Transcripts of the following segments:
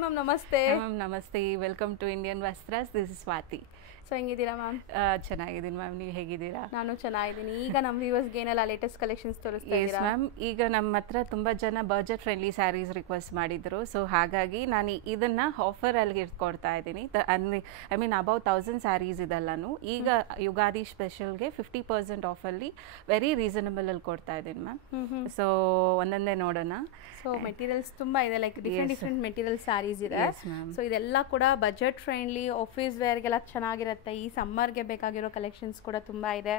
Ma'am ನಮಸ್ತೆ. Ma'am ನಮಸ್ತೆ, welcome to Indian Vastras. This is Swathi. So ಹೆಂಗಿದ್ದೀರಾ ಮ್ಯಾಮ್? ಚೆನ್ನಾಗಿದ್ದೀನಿ ಮ್ಯಾಮ್, ನೀವು ಹೇಗಿದ್ದೀರಾ? ನಾನು ಚೆನ್ನಾಗಿದ್ದೀನಿ. ಈಗ ನಮ್ಮ ವ್ಯೂವರ್ಸ್ಗೆ ಏನೆಲ್ಲ ಲೇಟೆಸ್ಟ್ ಕಲೆಕ್ಷನ್ಸ್ ತೋರಿಸ್ತಾ ಎಸ್ ಇದ್ದೀರಾ? ಮ್ಯಾಮ್, ಈಗ ನಮ್ಮ ಹತ್ರ ತುಂಬ ಜನ ಬಜೆಟ್ ಫ್ರೆಂಡ್ಲಿ ಸ್ಯಾರೀಸ್ ರಿಕ್ವೆಸ್ಟ್ ಮಾಡಿದ್ರು. ಸೊ ಹಾಗಾಗಿ ನಾನು ಇದನ್ನು ಆಫರಲ್ಲಿ ಇಟ್ಕೊಡ್ತಾ ಇದ್ದೀನಿ. ಐ ಮೀನ್ ಅಬೌವ್ 1000 ಸ್ಯಾರೀಸ್ ಇದೆಲ್ಲನೂ ಈಗ ಯುಗಾದಿ ಸ್ಪೆಷಲ್ಗೆ 50% ಆಫಲ್ಲಿ ವೆರಿ ರೀಸನಬಲಲ್ಲಿ ಕೊಡ್ತಾ ಇದ್ದೀನಿ ಮ್ಯಾಮ್. ಸೊ ಒಂದೊಂದೇ ನೋಡೋಣ. ಸೊ ಮೆಟೀರಿಯಲ್ಸ್ ತುಂಬ ಇದೆ, ಲೈಕ್ ಡಿಫ್ರೆಂಟ್ ಮೆಟೀರಿಯಲ್ ಸ್ಯಾರೀಸ್ ಇದೆ. Yes, ma'am. ಸೊ ಇದೆಲ್ಲ ಕೂಡ ಬಜೆಟ್ ಫ್ರೆಂಡ್ಲಿ, ಆಫೀಸ್ ವೇರ್ಗೆಲ್ಲ ಚೆನ್ನಾಗಿರುತ್ತೆ. ಈ ಸಮ್ಮರ್ಗೆ ಬೇಕಾಗಿರೋ ಕಲೆಕ್ಷನ್ಸ್ ಕೂಡ ತುಂಬ ಇದೆ.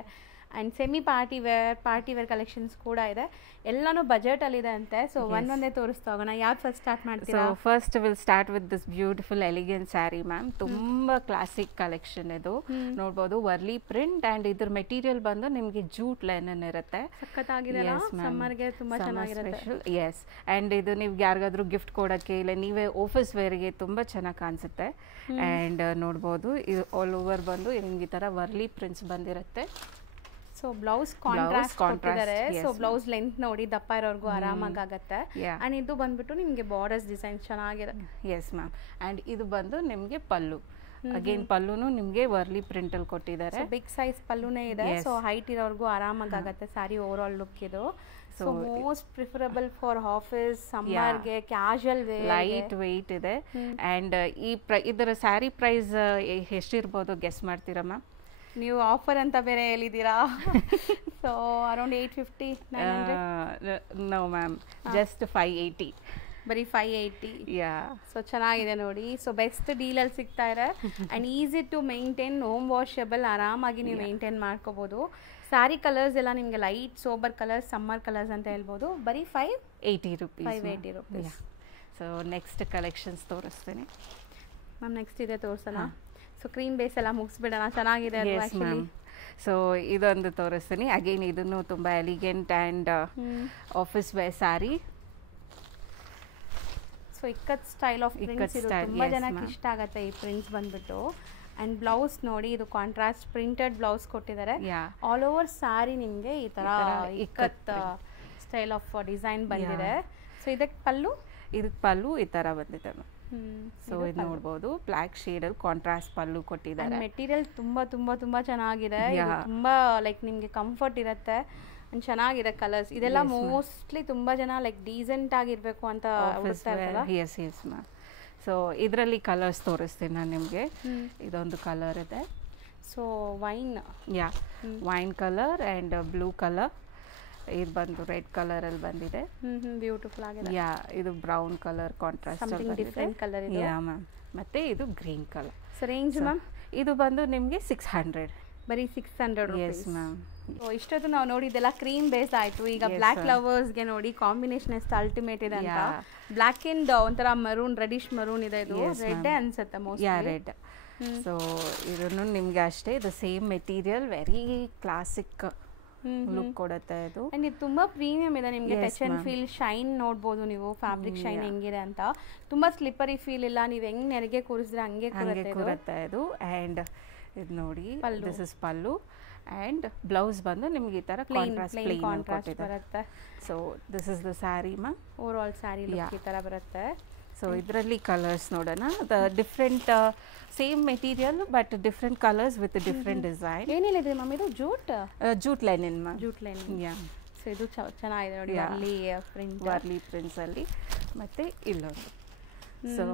And semi party wear collections ಕೂಡ ಇದೆ. ಎಲ್ಲನೂ ಬಜೆಟಲ್ಲಿದೆ ಅಂತೆ. ಸೊ ಒಂದೊಂದೇ ತೋರಿಸ್ತಾ ಹೋಗೋಣ. ಯಾವ್ದು ಫಸ್ಟ್ ಸ್ಟಾರ್ಟ್ ಮಾಡ್ತೀರಾ? So first will start with this beautiful elegant sari ma'am. ತುಂಬ ಕ್ಲಾಸಿಕ್ ಕಲೆಕ್ಷನ್ ಇದು. ನೋಡ್ಬೋದು, ವರ್ಲಿ ಪ್ರಿಂಟ್ ಆ್ಯಂಡ್ ಇದ್ರ ಮೆಟೀರಿಯಲ್ ಬಂದು ನಿಮಗೆ ಜೂಟ್ ಲೈನನ್ ಇರುತ್ತೆ. ಸಖತ್ತಾಗಿದೆ, ಸಮ್ಮರ್ಗೆ ತುಂಬ ಚೆನ್ನಾಗಿರುತ್ತೆ. ಎಸ್, ಆ್ಯಂಡ್ ಇದು ನೀವು ಯಾರಿಗಾದ್ರೂ ಗಿಫ್ಟ್ ಕೊಡೋಕ್ಕೆ ಇಲ್ಲ ನೀವೇ ಆಫೀಸ್ ವೇರ್ಗೆ ತುಂಬ ಚೆನ್ನಾಗಿ ಕಾಣಿಸುತ್ತೆ. ಆ್ಯಂಡ್ ನೋಡ್ಬೋದು, ಇದು ಆಲ್ ಓವರ್ ಬಂದು ನಿಮ್ಗೆ ಈ ಥರ ವರ್ಲಿ ಪ್ರಿಂಟ್ಸ್ ಬಂದಿರುತ್ತೆ. ಸೊ ಬ್ಲೌಸ್ ಕಾಂಟ್ರಾಸ್ಟ್ ಕೊಟ್ಟಿದ್ದಾರೆ. ಸೊ ಬ್ಲೌಸ್ ಲೆಂತ್ ನೋಡಿ ದಪ್ಪ ಇರೋರ್ಗೂ ಆರಾಮಾಗಿ ಆಗುತ್ತೆ. ಅಂಡ್ ಇದು ಬಂದ್ಬಿಟ್ಟು ನಿಮ್ಗೆ ಬಾರ್ಡರ್ಸ್ ಡಿಸೈನ್ ಚೆನ್ನಾಗಿದೆ. ಎಸ್ ಮ್ಯಾಮ್, ಆ್ಯಂಡ್ ಇದು ಬಂದು ನಿಮ್ಗೆ ಪಲ್ಲು. ಅಗೇನ್ ಪಲ್ಲುನು ನಿಮ್ಗೆ ವರ್ಲಿ ಪ್ರಿಂಟ್ ಅಲ್ಲಿ ಕೊಟ್ಟಿದ್ದಾರೆ. ಬಿಗ್ ಸೈಜ್ ಪಲ್ಲುನೇ ಇದೆ. ಸೊ ಹೈಟ್ ಇರೋರ್ಗೂ ಆರಾಮಾಗಿ ಆಗುತ್ತೆ ಸ್ಯಾರಿ ಓವರ್ ಆಲ್ ಲುಕ್ ಇದು. So most preferable for office ಸಮ್ಮರ್ಗೆ, ಕ್ಯಾಶುಯಲ್ ವೇ, ಲೈಟ್ ವೆಯ್ಟ್ ಇದೆ. ಆ್ಯಂಡ್ ಇದರ ಸ್ಯಾರಿ ಪ್ರೈಸ್ ಎಷ್ಟಿರ್ಬೋದು ಗೆಸ್ ಮಾಡ್ತೀರಾ ಮ್ಯಾಮ್? ನೀವು ಆಫರ್ ಅಂತ ಬೇರೆ ಹೇಳಿದ್ದೀರಾ. So around 850, 900. No ma'am, just 580. ಬರೀ 580. ಯಾ, ಸೊ ಚೆನ್ನಾಗಿದೆ ನೋಡಿ. ಸೊ ಬೆಸ್ಟ್ ಡೀಲಲ್ಲಿ ಸಿಗ್ತಾ ಇದೆ. And easy to maintain, home washable, ಆರಾಮಾಗಿ ನೀವು ಮೇಂಟೈನ್ ಮಾಡ್ಕೋಬೋದು. ಸ್ಯಾರಿ ಕಲರ್ಸ್ ಎಲ್ಲ ನಿಮಗೆ light sober colours, summer colours ಅಂತ ಹೇಳ್ಬೋದು. ಬರೀ 580 rupees. 580 rupees. So next collections ತೋರಿಸ್ತೀನಿ ಮ್ಯಾಮ್. ನೆಕ್ಸ್ಟ್ ಇದೆ ತೋರಿಸೋಣ. ಸೊ ಕ್ರೀಮ್ ಬೇಸ್ ಎಲ್ಲ ಮುಗಿಸ್ಬಿಡೋಣ, ಚೆನ್ನಾಗಿದೆ ಅದು ಆ್ಯಕ್ಚುಲಿ. ಸೊ ಇದೊಂದು ತೋರಿಸ್ತೀನಿ. ಅಗೇನ್ ಇದನ್ನು ತುಂಬ elegant and office wear sari. So ikat style of prints ಇದು ತುಂಬ ಜನಕ್ಕೆ ಇಷ್ಟ ಆಗುತ್ತೆ ಈ ಪ್ರಿಂಟ್ಸ್ ಬಂದ್ಬಿಟ್ಟು. ಆ್ಯಂಡ್ ಬ್ಲೌಸ್ ನೋಡಿ, ಇದು ಕಾಂಟ್ರಾಸ್ಟ್ ಪ್ರಿಂಟೆಡ್ ಬ್ಲೌಸ್ ಕೊಟ್ಟಿದ್ದಾರೆ. ಆಲ್ ಓವರ್ ಸ್ಯಾರಿ ನಿಮಗೆ ಈ ಥರ ಇಕ್ಕತ್ ಸ್ಟೈಲ್ ಆಫ್ ಡಿಸೈನ್ ಬಂದಿದೆ. ಸೊ ಇದಕ್ಕೆ ಪಲ್ಲು ಈ ಥರ ಬಂದಿದೆ. ಸೊ ಇದು ನೋಡ್ಬೋದು, ಬ್ಲ್ಯಾಕ್ ಶೇಡ್ ಅಲ್ಲಿ ಕಾಂಟ್ರಾಸ್ಟ್ ಪಲ್ಲು ಕೊಟ್ಟಿದ್ದಾರೆ. ಮೆಟೀರಿಯಲ್ ತುಂಬಾ ಚೆನ್ನಾಗಿದೆ. ತುಂಬಾ ಲೈಕ್ ನಿಮ್ಗೆ ಕಂಫರ್ಟ್ ಇರುತ್ತೆ. ಚೆನ್ನಾಗಿದೆ ಕಲರ್ಸ್ ಇದೆಲ್ಲ. ಮೋಸ್ಟ್ಲಿ ತುಂಬಾ ಜನ ಲೈಕ್ ಡೀಸೆಂಟ್ ಆಗಿರ್ಬೇಕು ಅಂತ ಹುಡುಕ್ತಾ ಇರ್ತಾರಲ್ಲ. Yes yes ma'am. ಸೊ ಇದರಲ್ಲಿ ಕಲರ್ಸ್ ತೋರಿಸ್ತೀನಿ ನಾನು ನಿಮಗೆ. ಇದೊಂದು ಕಲರ್ ಇದೆ. So wine colour and blue colour. ಇದು ಬಂದು ರೆಡ್ ಕಲರ್ ಅಲ್ಲಿ ಬಂದಿದೆ. ಬ್ಯೂಟಿಫುಲ್ ಆಗಿದೆ. ಇದು brown colour contrast different colour ಇದೆ. ಮ್ಯಾಮ್. ಮತ್ತೆ ಇದು green colour. So range ma'am? ಇದು ಬಂದು ನಿಮಗೆ 600. ಬರೀ 600 ರುಪೀಸ್. Yes ma'am. ಇಷ್ಟೊತ್ತು ನಾವು ನೋಡಿದ್ದೆಲ್ಲ ಕ್ರೀಮ್ ಬೇಸ್ ಆಯ್ತು. ಈಗ ಬ್ಲ್ಯಾಕ್ ಲವರ್ಸ್ಗೆ ನೋಡಿ ಕಾಂಬಿನೇಷನ್ ಎಷ್ಟು ಅಲ್ಟಿಮೇಟ್ ಇದೆ ಅಂತ. ಬ್ಲ್ಯಾಕ್ ಅಂಡ್ ಒಂಥರ ಮರೂನ್, ರೆಡಿಶ್ ಮರೂನ್ ಇದೆ. ಇದು ರೆಡ್ ಅನ್ಸುತ್ತೆ ಮೋಸ್ಟ್ಲಿ. ರೆಡ್. ಸೊ ಇದನ್ನು ನಿಮ್ಗೆ ಅಷ್ಟೇ, ಇದು same material, very classic look ಕೊಡುತ್ತೆ ಇದು. ಅಂಡ್ ಇದು ತುಂಬಾ ಪ್ರೀಮಿಯಂ ಇದೆ. ನಿಮಗೆ ಟಚ್ ಅಂಡ್ ಫೀಲ್, ಶೈನ್ ನೋಡ್ಬೋದು ನೀವು, ಫ್ಯಾಬ್ರಿಕ್ ಶೈನ್ ಹೆಂಗಿದೆ ಅಂತ. ತುಂಬಾ ಸ್ಲಿಪ್ಪರಿ ಫೀಲ್ ಇಲ್ಲ. ನೀವು ಹೆಂಗ್ ನೆರಿಗೆ ಕೂರಿಸಿದ್ರೆ ಹಂಗೆ ಕೂರುತ್ತೆ ಇದು. ಆ್ಯಂಡ್ ಇದು ನೋಡಿ, this is pallu. And blouse ಬಂದು ನಿಮ್ಗೆ ಈ ಥರ ಕಾಂಟ್ರಾಸ್ಟ್ ಬರುತ್ತೆ. So this is the sari ma'am. Over all sari look ಈ ಥರ ಬರುತ್ತೆ. ಸೊ ಇದರಲ್ಲಿ ಕಲರ್ಸ್ ನೋಡೋಣ. The different same material but different colours with different design. ಏನೇನಿದೆ ಮ್ಯಾಮ್? ಇದು jute linen ma'am. Jute linen. So ಇದು ಚೆನ್ನಾಗಿದೆ ನೋಡಿ, ವರ್ಲಿ ಪ್ರಿಂಟ್ಸ್ ಅಲ್ಲಿ. ಮತ್ತೆ ಇಲ್ಲೊಂದು. ಸೊ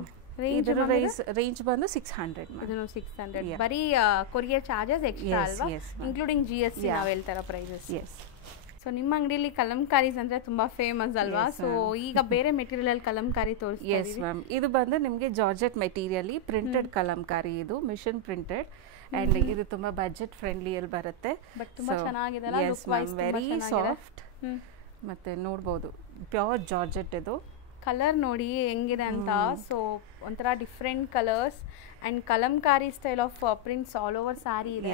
ರೇಂಜ್ ಬಂದು 600. ಇದನ್ನು 600. ಬರೀ ಕೊರಿಯರ್ ಚಾರ್ಜಸ್ ಎಕ್ಸ್ಟ್ರಾ ಅಲ್ವಾ, ಇನ್ಕ್ಲೂಡಿಂಗ್ GST ನಾವು ಹೇಳ್ತಾರ ಪ್ರೈಸಸ್. ಎಸ್. ಸೊ ನಿಮ್ಮ ಅಂಗಡಿಯಲ್ಲಿ ಕಲಂಕಾರೀಸ್ ಅಂದ್ರೆ ತುಂಬಾ ಫೇಮಸ್ ಅಲ್ವಾ? ಸೊ ಈಗ ಬೇರೆ ಮೆಟೀರಿಯಲ್ ಅಲ್ಲಿ ಕಲಂಕಾರಿ ತೋರಿಸ್ತೀವಿ. Yes ma'am. ಇದು ಬಂದು ನಿಮಗೆ ಜಾರ್ಜೆಟ್ ಮೆಟೀರಿಯಲ್ ಪ್ರಿಂಟೆಡ್ ಕಲಂಕಾರಿ. ಇದು ಮಿಷನ್ ಪ್ರಿಂಟೆಡ್ ಅಂಡ್ ಇದು ತುಂಬಾ ಬಜೆಟ್ ಫ್ರೆಂಡ್ಲಿ ಅಲ್ಲಿ ಬರುತ್ತೆ. ಬಟ್ ತುಂಬಾ ಚೆನ್ನಾಗಿದೆ, ವೆರಿ ಸಾಫ್ಟ್. ಮತ್ತೆ ನೋಡ್ಬೋದು, ಪ್ಯೂರ್ ಜಾರ್ಜೆಟ್ ಇದು. ಕಲರ್ ನೋಡಿ ಹೆಂಗಿದೆ ಅಂತ. ಸೊ ಒಂಥರ different colours and Kalamkari style of prints all over sari ಇದೆ.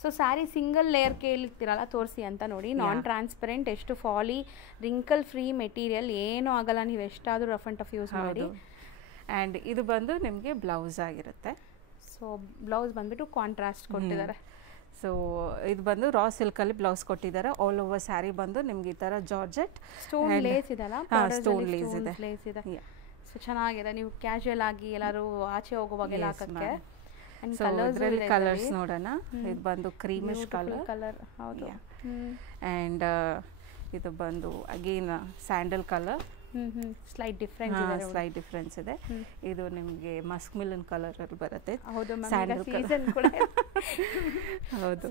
ಸೊ ಸ್ಯಾರಿ ಸಿಂಗಲ್ ಲೇಯರ್ ಕೇಳಿರ್ತೀರಲ್ಲ, ತೋರಿಸಿ ಅಂತ ನೋಡಿ. ನಾನ್ ಟ್ರಾನ್ಸ್ಪರೆಂಟ್, ಎಷ್ಟು ಫಾಲಿ, ರಿಂಕಲ್ ಫ್ರೀ ಮೆಟೀರಿಯಲ್, ಏನೂ ಆಗಲ್ಲ. ನೀವು ಎಷ್ಟಾದರೂ ರಫ್ ಅಂಡ್ ಟಫ್ ಯೂಸ್ ಮಾಡಿ. ಆ್ಯಂಡ್ ಇದು ಬಂದು ನಿಮಗೆ ಬ್ಲೌಸ್ ಆಗಿರುತ್ತೆ. ಸೊ ಬ್ಲೌಸ್ ಬಂದ್ಬಿಟ್ಟು ಕಾಂಟ್ರಾಸ್ಟ್ ಕೊಟ್ಟಿದ್ದಾರೆ. ಸೊ ಇದು ಬಂದು ರಾ ಸಿಲ್ಕಲ್ಲಿ ಬ್ಲೌಸ್ ಕೊಟ್ಟಿದ್ದಾರೆ. ಆಲ್ ಓವರ್ ಸ್ಯಾರಿ ಬಂದು ನಿಮ್ಗೆ ಈ ಥರ ಜಾರ್ಜೆಟ್ ಸ್ಟೋನ್ ಲೇಸ್ ಇದೆಲ್ಲ, ಸ್ಟೋನ್ ಲೇಸ್ ಇದೆ. ಸೊ ಸೊ ಚೆನ್ನಾಗಿದೆ, ನೀವು ಕ್ಯಾಶುಯಲ್ ಆಗಿ ಎಲ್ಲರೂ ಆಚೆ ಹೋಗುವಾಗೆಲ್ಲ ಹಾಕಕ್ಕೆ. ಸೊ ಇದರಲ್ಲಿ ಕಲರ್ಸ್ ನೋಡೋಣ. ಇದು ಬಂದು ಕ್ರೀಮಿಶ್ ಕಲರ್, ಹೌದು. ಆ್ಯಂಡ್ ಇದು ಬಂದು again sandal colour, slight difference ಇದೆ. ಇದು ನಿಮಗೆ ಮಸ್ಕ್ ಮಿಲನ್ ಕಲರ್ ಅಲ್ಲಿ ಬರುತ್ತೆ. ಸ್ಯಾಂಡಲ್ ಕೂಡ ಹೌದು,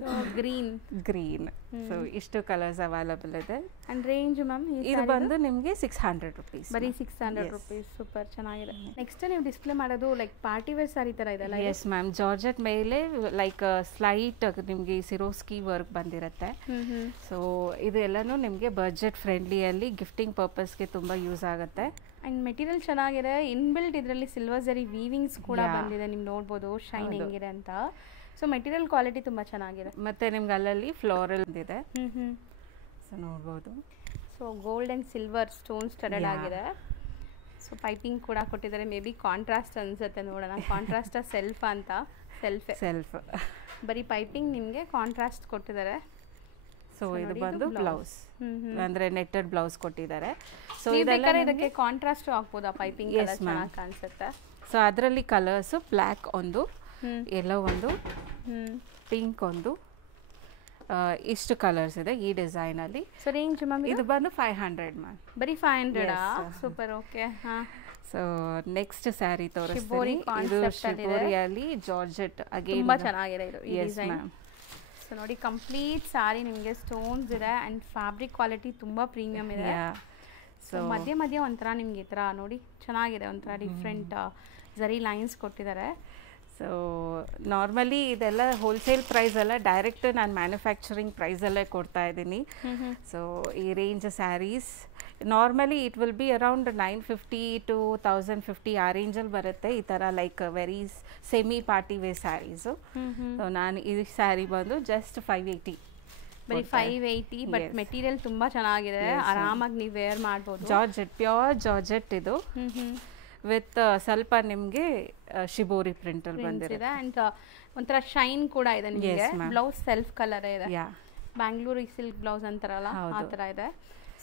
ಗ್ರೀನ್. ಸೊ ಇಷ್ಟು ಕಲರ್ಸ್ ಅವೈಲಬಲ್ ಇದೆ. ಅಂಡ್ ರೇಂಜ್ ಮ್ಯಾಮ್ ಇದು ಬಂದು ನಿಮಗೆ 600 rupees, ಬರೀ 600 rupees. ಸೂಪರ್ ಚೆನ್ನಾಗಿದೆ. ನೆಕ್ಸ್ಟ್ ನೀವು ಡಿಸ್ಪ್ಲೇ ಮಾಡೋದು ಲೈಕ್ ಪಾರ್ಟಿ ವೇರ್ ಸಾರಿ ತರ ಇದೆಲ್ಲ? ಎಸ್ ಮ್ಯಾಮ್, ಜಾರ್ಜೆಟ್ ಮೇಲೆ ಲೈಕ್ ಸ್ಲೈಟ್ ನಿಮಗೆ ಸಿರೋಸ್ಕಿ ವರ್ಕ್ ಬಂದಿರುತ್ತೆ. ಸೊ ಇದೆಲ್ಲನೂ ನಿಮಗೆ ಬಜೆಟ್ ಫ್ರೆಂಡ್ಲಿಯಲ್ಲಿ ಗಿಫ್ಟಿಂಗ್ ಪರ್ಪಸ್ಗೆ ತುಂಬ ಯೂಸ್ ಆಗುತ್ತೆ. ಆ್ಯಂಡ್ ಮೆಟೀರಿಯಲ್ ಚೆನ್ನಾಗಿದೆ, ಇನ್ಬಿಲ್ಟ್ ಇದರಲ್ಲಿ ಸಿಲ್ವರ್ ಜರಿ ವೀವಿಂಗ್ಸ್ ಕೂಡ ಬಂದಿದೆ, ನೀವು ನೋಡ್ಬೋದು ಶೈನ್ ಹೆಂಗಿದೆ ಅಂತ. ಸೊ ಮೆಟೀರಿಯಲ್ ಕ್ವಾಲಿಟಿ ತುಂಬ ಚೆನ್ನಾಗಿದೆ. ಮತ್ತು ನಿಮ್ಗೆ ಅಲ್ಲಲ್ಲಿ ಫ್ಲೋರಲ್ ಇದೆ, ಸೊ ನೋಡ್ಬೋದು. So gold and silver stone studded ಆಗಿದೆ. ಸೊ ಪೈಪಿಂಗ್ ಕೂಡ ಕೊಟ್ಟಿದ್ದಾರೆ, ಮೇ ಬಿ ಕಾಂಟ್ರಾಸ್ಟ್ ಅನ್ಸುತ್ತೆ, ನೋಡೋಣ ಕಾಂಟ್ರಾಸ್ಟ್ ಸೆಲ್ಫ್ ಅಂತ. ಸೆಲ್ಫ್ ಬರೀ ಪೈಪಿಂಗ್ ನಿಮಗೆ ಕಾಂಟ್ರಾಸ್ಟ್ ಕೊಟ್ಟಿದ್ದಾರೆ. ಸೊ ಇದು ಬಂದು ಬ್ಲೌಸ್, ಅಂದ್ರೆ ನೆಟ್ಟೆಡ್ ಬ್ಲೌಸ್ ಕೊಟ್ಟಿದ್ದಾರೆ. ಸೊ ಇದಕ್ಕೆ ಕಾಂಟ್ರಾಸ್ಟ್ ಹಾಕ್ಬೋದು, ಪೈಪಿಂಗ್ ಚೆನ್ನಾಗಿ ಕಾಣಿಸುತ್ತೆ. ಸೊ ಅದರಲ್ಲಿ ಕಲರ್ಸ್ ಬ್ಲ್ಯಾಕ್ ಒಂದು, ಯೆಲ್ಲೋ ಒಂದು, ಪಿಂಕ್ ಒಂದು, ಇಷ್ಟು ಕಲರ್ಸ್ ಇದೆ ಈ ಡಿಸೈನ್ ಅಲ್ಲಿ. ಸೊ ರೇಂಜ್ ಮ್ಯಾಮ್ ಇದು ಬಂದು 500 ಮ್ಯಾಮ್, ಬರೀ 500. Super, okay. So next sari ತೋರಿಸ್ತೀನಿ. ಇದು ಶಿಬೋರಿಯಲ್ಲಿ ಜಾರ್ಜೆಟ್, ಅಗೇನ್ ತುಂಬಾ ಚೆನ್ನಾಗಿದೆ ಇದು ಈ ಡಿಸೈನ್. ಸೊ ನೋಡಿ ಕಂಪ್ಲೀಟ್ ಸ್ಯಾರಿ ನಿಮಗೆ ಸ್ಟೋನ್ಸ್ ಇದೆ ಆ್ಯಂಡ್ ಫ್ಯಾಬ್ರಿಕ್ ಕ್ವಾಲಿಟಿ ತುಂಬ ಪ್ರೀಮಿಯಮ್ ಇದೆ. ಸೊ ಮಧ್ಯೆ ಒಂಥರ ನಿಮ್ಗೆ ಈ ಥರ ನೋಡಿ ಚೆನ್ನಾಗಿದೆ, ಒಂಥರ ಡಿಫ್ರೆಂಟ್ ಜರಿ ಲೈನ್ಸ್ ಕೊಟ್ಟಿದ್ದಾರೆ. ಸೊ ನಾರ್ಮಲಿ ಇದೆಲ್ಲ ಹೋಲ್ಸೇಲ್ ಪ್ರೈಸ್ ಅಲ್ಲ, ಡೈರೆಕ್ಟ್ ನಾನು ಮ್ಯಾನುಫ್ಯಾಕ್ಚರಿಂಗ್ ಪ್ರೈಸಲ್ಲೇ ಕೊಡ್ತಾ ಇದ್ದೀನಿ. ಸೊ ಈ range saris normally it will be around 950 to 1050 ಆ ರೇಂಜಲ್ಲಿ ಬರುತ್ತೆ. ಈ ಥರ like very semi party wear saris. So ನಾನು ಈ ಸ್ಯಾರಿ ಬಂದು ಜಸ್ಟ್ 580, ಬರೀ 580. ಬಟ್ ಮೆಟೀರಿಯಲ್ ತುಂಬ ಚೆನ್ನಾಗಿದೆ, ಆರಾಮಾಗಿ ನೀವು ವೇರ್ ಮಾಡ್ಬೋದು. ಜಾರ್ಜೆಟ್, ಪ್ಯೂರ್ ಜಾರ್ಜೆಟ್ ಇದು, ವಿತ್ ಸ್ವಲ್ಪ ನಿಮಗೆ ಶಿಬೋರಿ ಪ್ರಿಂಟಲ್ಲಿ ಬಂದಿದೆ. ಆ್ಯಂಡ್ ಒಂಥರ ಶೈನ್ ಕೂಡ ಇದೆ ನಿಮಗೆ. ಬ್ಲೌಸ್ ಸೆಲ್ಫ್ ಕಲರ್ ಇದೆ, ಬ್ಯಾಂಗ್ಳೂರ್ ಸಿಲ್ಕ್ ಬ್ಲೌಸ್ ಅಂತಾರಲ್ಲ ಆ ಥರ ಇದೆ.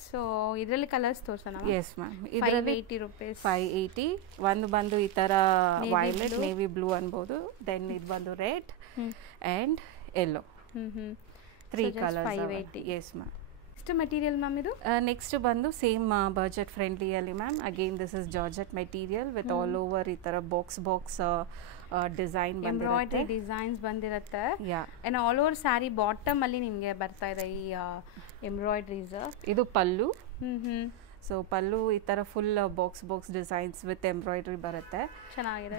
ಸೊ ಇದರಲ್ಲಿ ಕಲರ್ಸ್ ತೋರ್ಸೋಣ? Yes ma'am, 580 rupees. 580. ಒಂದು ಬಂದು ಈ ಥರ ವೈಲೆಟ್, ನೇವಿ ಬ್ಲೂ ಅನ್ಬೋದು. ದೆನ್ ಇದು ಬಂದು red and yellow, 3 colours. 580. Yes ma'am. Next material ma'am ಇದು? ನೆಕ್ಸ್ಟ್ ಬಂದು ಸೇಮ್ ಬಜೆಟ್ ಫ್ರೆಂಡ್ಲಿಯಲ್ಲಿ ma'am. Again this is georgette material with all over ಈ ಥರ ಬಾಕ್ಸ್ ಡಿಸೈನ್, ಎಂಬ್ರಾಯ್ಡ್ರಿ ಡಿಸೈನ್ಸ್ ಬಂದಿರುತ್ತೆ. And all over sari bottom ಅಲ್ಲಿ ನಿಮಗೆ ಬರ್ತಾ ಇದೆ ಈ ಎಂಬ್ರಾಯ್ಡ್ರೀಸ್. ಇದು ಪಲ್ಲು. ಸೊ ಪಲ್ಲು ಈ ಥರ full box designs with embroidery ಬರುತ್ತೆ, ಚೆನ್ನಾಗಿದೆ.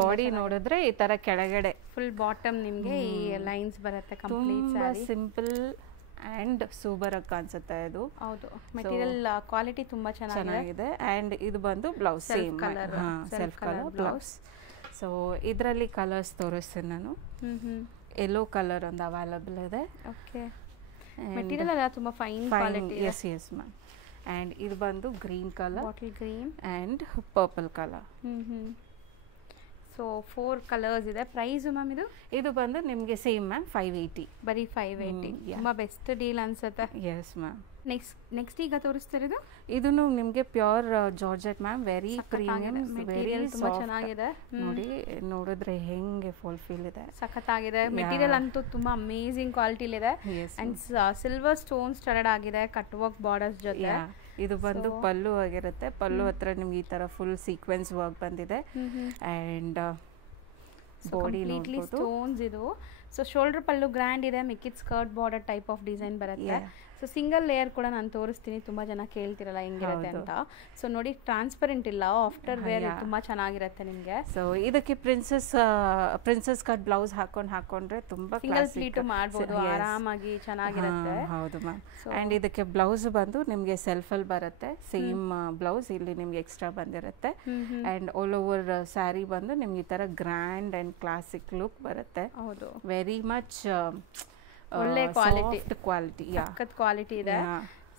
ಬಾಡಿ ನೋಡಿದ್ರೆ ಈ ಥರ ಕೆಳಗಡೆ ಫುಲ್ ಬಾಟಮ್ ನಿಮಗೆ ಈ ಲೈನ್ಸ್ ಬರುತ್ತೆ. ಕಂಪ್ಲೀಟ್ ಸಿಂಪಲ್ ಆ್ಯಂಡ್ ಸೂಪರ್ ಆಗಿ ಕಾಣಿಸುತ್ತೆ ಇದು. ಹೌದು, ಮೆಟೀರಿಯಲ್ ಕ್ವಾಲಿಟಿ ತುಂಬ ಚೆನ್ನಾಗಿದೆ. ಆ್ಯಂಡ್ ಇದು ಬಂದು blouse same colour, self colour blouse. So ಇದರಲ್ಲಿ ಕಲರ್ಸ್ ತೋರಿಸ್ತೀನಿ ನಾನು. ಯೆಲ್ಲೋ ಕಲರ್ ಒಂದು ಅವೈಲಬಲ್ ಇದೆ. ಓಕೆ, ಮೆಟೀರಿಯಲ್ ಎಲ್ಲ ತುಂಬ fine quality. Yes ma'am. And ಇದು ಬಂದು green colour, bottle green and purple colour. So 4 colours ಇದೆ. ಪ್ರೈಸ್ ಮ್ಯಾಮ್ ಇದು ಬಂದು ನಿಮಗೆ ಸೇಮ್ ಮ್ಯಾಮ್ 580, ಬರೀ 580. ತುಂಬ ಬೆಸ್ಟ್ ಡೀಲ್ ಅನ್ಸುತ್ತೆ. S ma'am. ನೆಕ್ಸ್ಟ್ ಈಗ ತೋರಿಸ್ತಿರೋದು ಇದನ್ನು ನಿಮಗೆ pure georgette ma'am, very premium, very ತುಂಬಾ ಚೆನ್ನಾಗಿದೆ ನೋಡಿ. ನೋಡಿದ್ರೆ ಹೆಂಗೆ ಫುಲ್ಫಿಲ್ ಇದೆ, ಸಖತ್ತಾಗಿದೆ. ಮೆಟೀರಿಯಲ್ ಅಂತೂ ತುಂಬಾ ಅಮೇಜಿಂಗ್ ಕ್ವಾಲಿಟಿಲಿದೆ. ಅಂಡ್ ಸಿಲ್ವರ್ ಸ್ಟೋನ್ ಸ್ಟಡೆಡ್ ಆಗಿದೆ, ಕಟ್ ವರ್ಕ್ ಬಾರ್ಡರ್ಸ್ ಜೊತೆ. ಇದು ಬಂದು ಪಲ್ಲು ಆಗಿರುತ್ತೆ. ಪಲ್ಲು ಹತ್ರ ನಿಮ್ಗೆ ಈ ತರ ಫುಲ್ ಸೀಕ್ವೆನ್ಸ್ ವರ್ಕ್ ಬಂದಿದೆ. ಆ್ಯಂಡ್ ಬಾಡಿ ಸ್ಟೋನ್ಸ್ ಇದು. ಸೊ ಶೋಲ್ಡರ್ ಪಲ್ಲು ಗ್ರ್ಯಾಂಡ್ ಇದೆ, ಮಿಕ್ಕಿದ್ skirt border type of design ಬರುತ್ತೆ. ಸೊ ಸಿಂಗಲ್ ಲೇಯರ್ ಕೂಡ ನಾನು ತೋರಿಸ್ತೀನಿ, ತುಂಬ ಜನ ಕೇಳ್ತಿರಲ್ಲ ಹೆಂಗಿರುತ್ತೆ ಅಂತ. ಸೊ ನೋಡಿ ಟ್ರಾನ್ಸ್ಪರೆಂಟ್ ಇಲ್ಲ, ಆಫ್ಟರ್ ವೇರ್ ತುಂಬ ಚೆನ್ನಾಗಿರುತ್ತೆ ನಿಮಗೆ. ಸೊ ಇದಕ್ಕೆ ಪ್ರಿನ್ಸಸ್ ಕಟ್ ಬ್ಲೌಸ್ ಹಾಕೊಂಡ್ರೆ ತುಂಬಾ ಸಿಂಗಲ್ ಪ್ಲೀಟು ಮಾಡ್ಬೋದು ಆರಾಮಾಗಿ, ಚೆನ್ನಾಗಿರುತ್ತೆ. ಹೌದು ಮ್ಯಾಮ್. ಆ್ಯಂಡ್ ಇದಕ್ಕೆ ಬ್ಲೌಸ್ ಬಂದು ನಿಮಗೆ ಸೆಲ್ಫಲ್ಲಿ ಬರುತ್ತೆ, ಸೇಮ್ ಬ್ಲೌಸ್ ಇಲ್ಲಿ ನಿಮ್ಗೆ ಎಕ್ಸ್ಟ್ರಾ ಬಂದಿರುತ್ತೆ. ಆ್ಯಂಡ್ ಆಲ್ ಓವರ್ ಸ್ಯಾರಿ ಬಂದು ನಿಮ್ಗೆ ಈ ಥರ ಗ್ರ್ಯಾಂಡ್ ಆ್ಯಂಡ್ ಕ್ಲಾಸಿಕ್ ಲುಕ್ ಬರುತ್ತೆ. ಹೌದು, ವೆರಿ ಮಚ್ ಒಳ್ಳೆ ಕ್ವಾಲಿಟಿ ಕ್ವಾಲಿಟಿ ಇದೆ.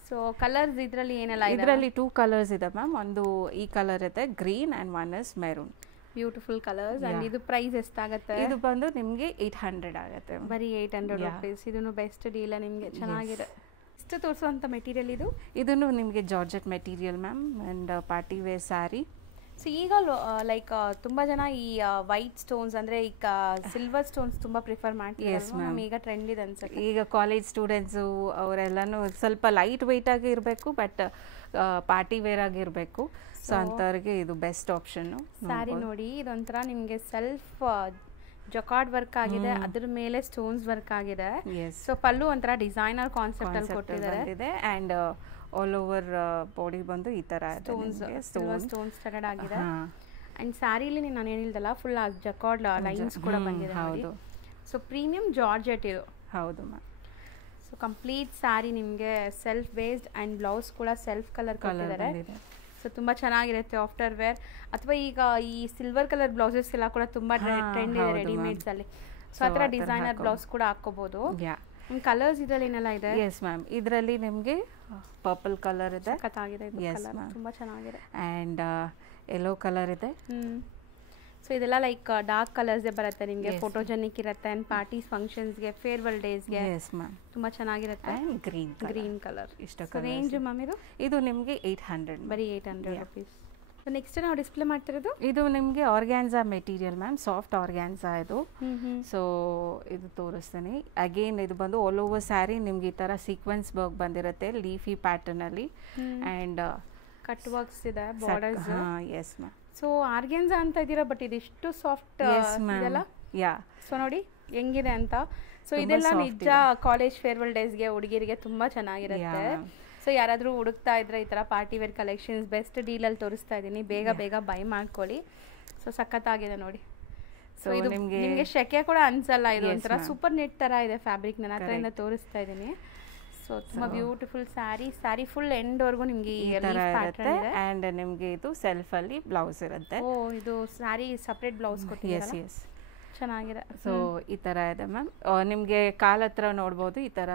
ಸೊ ಕಲರ್ಸ್ ಇದರಲ್ಲಿ ಏನೆಲ್ಲ ಇದೆ? ಇದರಲ್ಲಿ 2 ಕಲರ್ಸ್ ಇದೆ ಮ್ಯಾಮ್. ಒಂದು ಈ ಕಲರ್ ಇದೆ green and one is maroon. Beautiful colours. And ಇದು ಪ್ರೈಸ್ ಎಷ್ಟಾಗುತ್ತೆ? ಇದು ಬಂದು ನಿಮಗೆ 800 ಆಗುತ್ತೆ, ಬರೀ 800 rupees. ಇದನ್ನು ಬೆಸ್ಟ್ ಡೀಲ್ ನಿಮಗೆ, ಚೆನ್ನಾಗಿದೆ. ನೆಕ್ಸ್ಟ್ ತೋರಿಸುವಂಥ ಮೆಟೀರಿಯಲ್ ಇದನ್ನು ನಿಮಗೆ georgette material ma'am and party wear sari. So ಈಗ ಲೈಕ್ ತುಂಬ ಜನ ಈ ವೈಟ್ ಸ್ಟೋನ್ಸ್ ಅಂದರೆ ಈಗ ಸಿಲ್ವರ್ ಸ್ಟೋನ್ಸ್ ತುಂಬ ಪ್ರಿಫರ್ ಮಾಡ್ತಾರೆ, ಈಗ ಟ್ರೆಂಡ್ ಇದೆ ಅನ್ಸುತ್ತೆ. ಈಗ ಕಾಲೇಜ್ ಸ್ಟೂಡೆಂಟ್ಸು ಅವರೆಲ್ಲನೂ ಸ್ವಲ್ಪ ಲೈಟ್ ವೆಯ್ಟ್ ಆಗಿ ಇರಬೇಕು, ಬಟ್ ಪಾರ್ಟಿ ವೇರ್ ಆಗಿರಬೇಕು. ಸೊ ಅಂಥವ್ರಿಗೆ ಇದು ಬೆಸ್ಟ್ ಆಪ್ಷನ್ನು. ಸ್ಯಾರಿ ನೋಡಿ, ಇದೊಂಥರ ನಿಮಗೆ ಸೆಲ್ಫ್ ಜಕಾರ್ಡ್ ವರ್ಕ್ ಆಗಿದೆ, ಅದ್ರ ಮೇಲೆ ಸ್ಟೋನ್ಸ್ ವರ್ಕ್ ಆಗಿದೆ. ಸೊ ಪಲ್ಲು ಒಂಥರ ಡಿಸೈನರ್ ಕಾನ್ಸೆಪ್ಟ್ ಅಲ್ಲಿ ಕೊಟ್ಟಿದ್ದಾರೆ ಆ್ಯಂಡ್ ಆಲ್ ಓವರ್ ಬಾಡಿ ಬಂದು ಈ ಥರ ಸ್ಟೋನ್ಸ್ ಸ್ಟಡಡ್ ಆಗಿದೆ. ಆ್ಯಂಡ್ ಸ್ಯಾರಿಲಿ ನಾನು ಏನಿಲ್ದಲ್ಲ ಫುಲ್ ಜಕಾರ್ಡ್ ಲೈನ್ಸ್ ಕೂಡ ಬಂದಿದೆ. ಹೌದು. ಸೊ ಪ್ರೀಮಿಯಂ ಜಾರ್ಜೆಟ್ ಇದು. ಹೌದು ಮ್ಯಾಮ್. ಸೊ ಕಂಪ್ಲೀಟ್ ಸ್ಯಾರಿ ನಿಮಗೆ ಸೆಲ್ಫ್ ಬೇಸ್ಡ್ ಆ್ಯಂಡ್ ಬ್ಲೌಸ್ ಕೂಡ ಸೆಲ್ಫ್ ಕಲರ್ ಕೊಟ್ಟಿದ್ದಾರೆ. ಸೊ ತುಂಬ ಚೆನ್ನಾಗಿರುತ್ತೆ ಆಫ್ಟರ್ ವೇರ್, ಅಥವಾ ಈಗ ಈ ಸಿಲ್ವರ್ ಕಲರ್ ಬ್ಲೌಸಸ್ ಎಲ್ಲ ಕೂಡ ತುಂಬ ಟ್ರೆಂಡ್ ಇದೆ ರೆಡಿಮೇಡ್ಸ್ ಅಲ್ಲಿ. ಸೊ ಆ ಥರ ಡಿಸೈನರ್ ಬ್ಲೌಸ್ ಕೂಡ ಹಾಕೋಬಹುದು. ಕಲರ್ಸ್ ಇದರಲ್ಲಿ ಏನೆಲ್ಲ ಇದೆ? ಎಸ್ ಮ್ಯಾಮ್, ಇದರಲ್ಲಿ ನಿಮಗೆ ಪರ್ಪಲ್ ಕಲರ್ ಇದೆ, ಸಖತ್ತಾಗಿದೆ ಇದು ಕಲರ್, ತುಂಬ ಚೆನ್ನಾಗಿದೆ. ಆ್ಯಂಡ್ ಯೆಲ್ಲೋ ಕಲರ್ ಇದೆ. ಸೊ ಇದೆಲ್ಲ ಲೈಕ್ ಡಾರ್ಕ್ ಕಲರ್ಸೇ ಬರುತ್ತೆ ನಿಮಗೆ, ಫೋಟೋಜೆನಿಕ್ ಇರುತ್ತೆ ಆ್ಯಂಡ್ ಪಾರ್ಟೀಸ್ ಫಂಕ್ಷನ್ಸ್ಗೆ ಫೇರ್ವೆಲ್ ಡೇಸ್ಗೆ ತುಂಬ ಚೆನ್ನಾಗಿರುತ್ತೆ. ಗ್ರೀನ್ ಕಲರ್ ಇಷ್ಟ. ರೇಂಜ್ ಮ್ಯಾಮ್ ಇದು ನಿಮಗೆ 800, ಬರೀ 800 ರುಪೀಸ್. ನೆಕ್ಸ್ಟ್ ನಾವು ಡಿಸ್ಪ್ಲೇ ಮಾಡ್ತಿರೋದು ಇದು ನಿಮಗೆ organza material ma'am, soft organza ಇದು. ಸೊ ಇದು ತೋರಿಸ್ತೀನಿ ಅಗೇನ್. ಇದು ಬಂದು ಆಲ್ ಓವರ್ ಸ್ಯಾರಿ ನಿಮ್ಗೆ ಈ ಥರ ಸೀಕ್ವೆನ್ಸ್ ವರ್ಕ್ ಬಂದಿರುತ್ತೆ ಲೀಫಿ ಪ್ಯಾಟರ್ನ್ ಅಲ್ಲಿ, ಆ್ಯಂಡ್ ಕಟ್ ವರ್ಕ್ಸ್ ಇದೆ, borders. S ma'am. So organza ಅಂತ ಇದ್ದೀರಾ, ಬಟ್ ಇದಿಷ್ಟು ಸಾಫ್ಟ್ ಇದೆಲ್ಲ. ಸೊ ನೋಡಿ ಹೆಂಗಿದೆ ಅಂತ. ಸೊ ಇದೆಲ್ಲ ನಿಜ ಕಾಲೇಜ್ ಫೇರ್ವೆಲ್ ಡೇಸ್ಗೆ ಹುಡುಗಿರಿಗೆ ತುಂಬ ಚೆನ್ನಾಗಿರುತ್ತೆ. ಸೊ ಯಾರಾದರೂ ಹುಡುಕ್ತಾ ಇದ್ರೆ ಈ ಥರ ಪಾರ್ಟಿ ವೇರ್ ಕಲೆಕ್ಷನ್ಸ್ ಬೆಸ್ಟ್ ಡೀಲಲ್ಲಿ ತೋರಿಸ್ತಾ ಇದ್ದೀನಿ, ಬೇಗ ಬೈ ಮಾಡ್ಕೊಳ್ಳಿ. ಸೊ ಸಖತ್ತಾಗಿದೆ ನೋಡಿ. ಸೊ ಇದು ನಿಮಗೆ ಶೆಕೆ ಕೂಡ ಅನ್ಸಲ್ಲ, ಇದು ಒಂಥರ ಸೂಪರ್ ನೆಟ್ ಥರ ಇದೆ ಫ್ಯಾಬ್ರಿಕ್. ನನ್ನ ಹತ್ರದಿಂದ ತೋರಿಸ್ತಾ ಇದ್ದೀನಿ. ಸೊ ತುಂಬ ಬ್ಯೂಟಿಫುಲ್ ಸ್ಯಾರಿ ಫುಲ್ ಎಂಡ್ವರೆಗೂ ನಿಮಗೆ ಆ್ಯಂಡ್ ನಿಮಗೆ ಇದು ಸೆಲ್ಫ್ ಅಲ್ಲಿ ಬ್ಲೌಸ್ ಇರುತ್ತೆ. ಓ, ಇದು ಸ್ಯಾರಿ ಸಪ್ರೇಟ್ ಬ್ಲೌಸ್ ಕೊಟ್ಟಿದ್ದಾರೆ, ಚೆನ್ನಾಗಿದೆ. ಸೊ ಈ ಥರ ಇದೆ ಮ್ಯಾಮ್. ನಿಮಗೆ ಕಾಲ್ ಹತ್ರ ನೋಡ್ಬೋದು ಈ ಥರ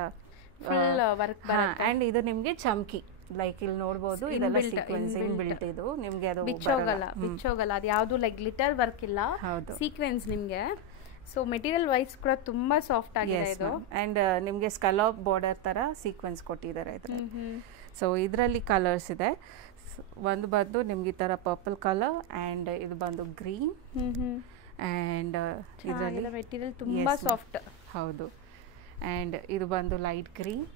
ಫುಲ್ ವರ್ಕ್ ಬರುತ್ತೆ. ಆ್ಯಂಡ್ ಇದು ನಿಮಗೆ ಚಮ್ಕಿ ಲೈಕ್ ಇಲ್ಲಿ ನೋಡ್ಬೋದು, ಇದೆಲ್ಲ ಸೀಕ್ವೆನ್ಸ್ ಇನ್ಬಿಲ್ಟ್. ಇದು ನಿಮಗೆ ಅದು ಬಿಚ್ಚೋಗಲ್ಲ, ಅದು ಯಾವುದು ಲೈಕ್ ಗ್ಲಿಟರ್ ವರ್ಕ್ ಇಲ್ಲ, ಸೀಕ್ವೆನ್ಸ್ ನಿಮಗೆ. ಸೊ ಮೆಟೀರಿಯಲ್ ವೈಸ್ ಕೂಡ ತುಂಬಾ ಸಾಫ್ಟ್ ಆಗಿದೆ ಇದು. ಆ್ಯಂಡ್ ನಿಮಗೆ ಸ್ಕಲಾಪ್ ಬಾರ್ಡರ್ ಥರ ಸೀಕ್ವೆನ್ಸ್ ಕೊಟ್ಟಿದ್ದಾರೆ ಇದ್ರಲ್ಲಿ. ಸೊ ಇದರಲ್ಲಿ ಕಲರ್ಸ್ ಇದೆ. ಒಂದು ಬಂದು ನಿಮ್ಗೆ ಈ ಥರ ಪರ್ಪಲ್ ಕಲರ್, ಆ್ಯಂಡ್ ಇದು ಬಂದು ಗ್ರೀನ್, ಆ್ಯಂಡ್ ಇದರಲ್ಲಿ ಮೆಟೀರಿಯಲ್ ತುಂಬಾ ಸಾಫ್ಟ್. ಹೌದು. ಆ್ಯಂಡ್ ಇದು ಬಂದು ಲೈಟ್ ಗ್ರೀನ್,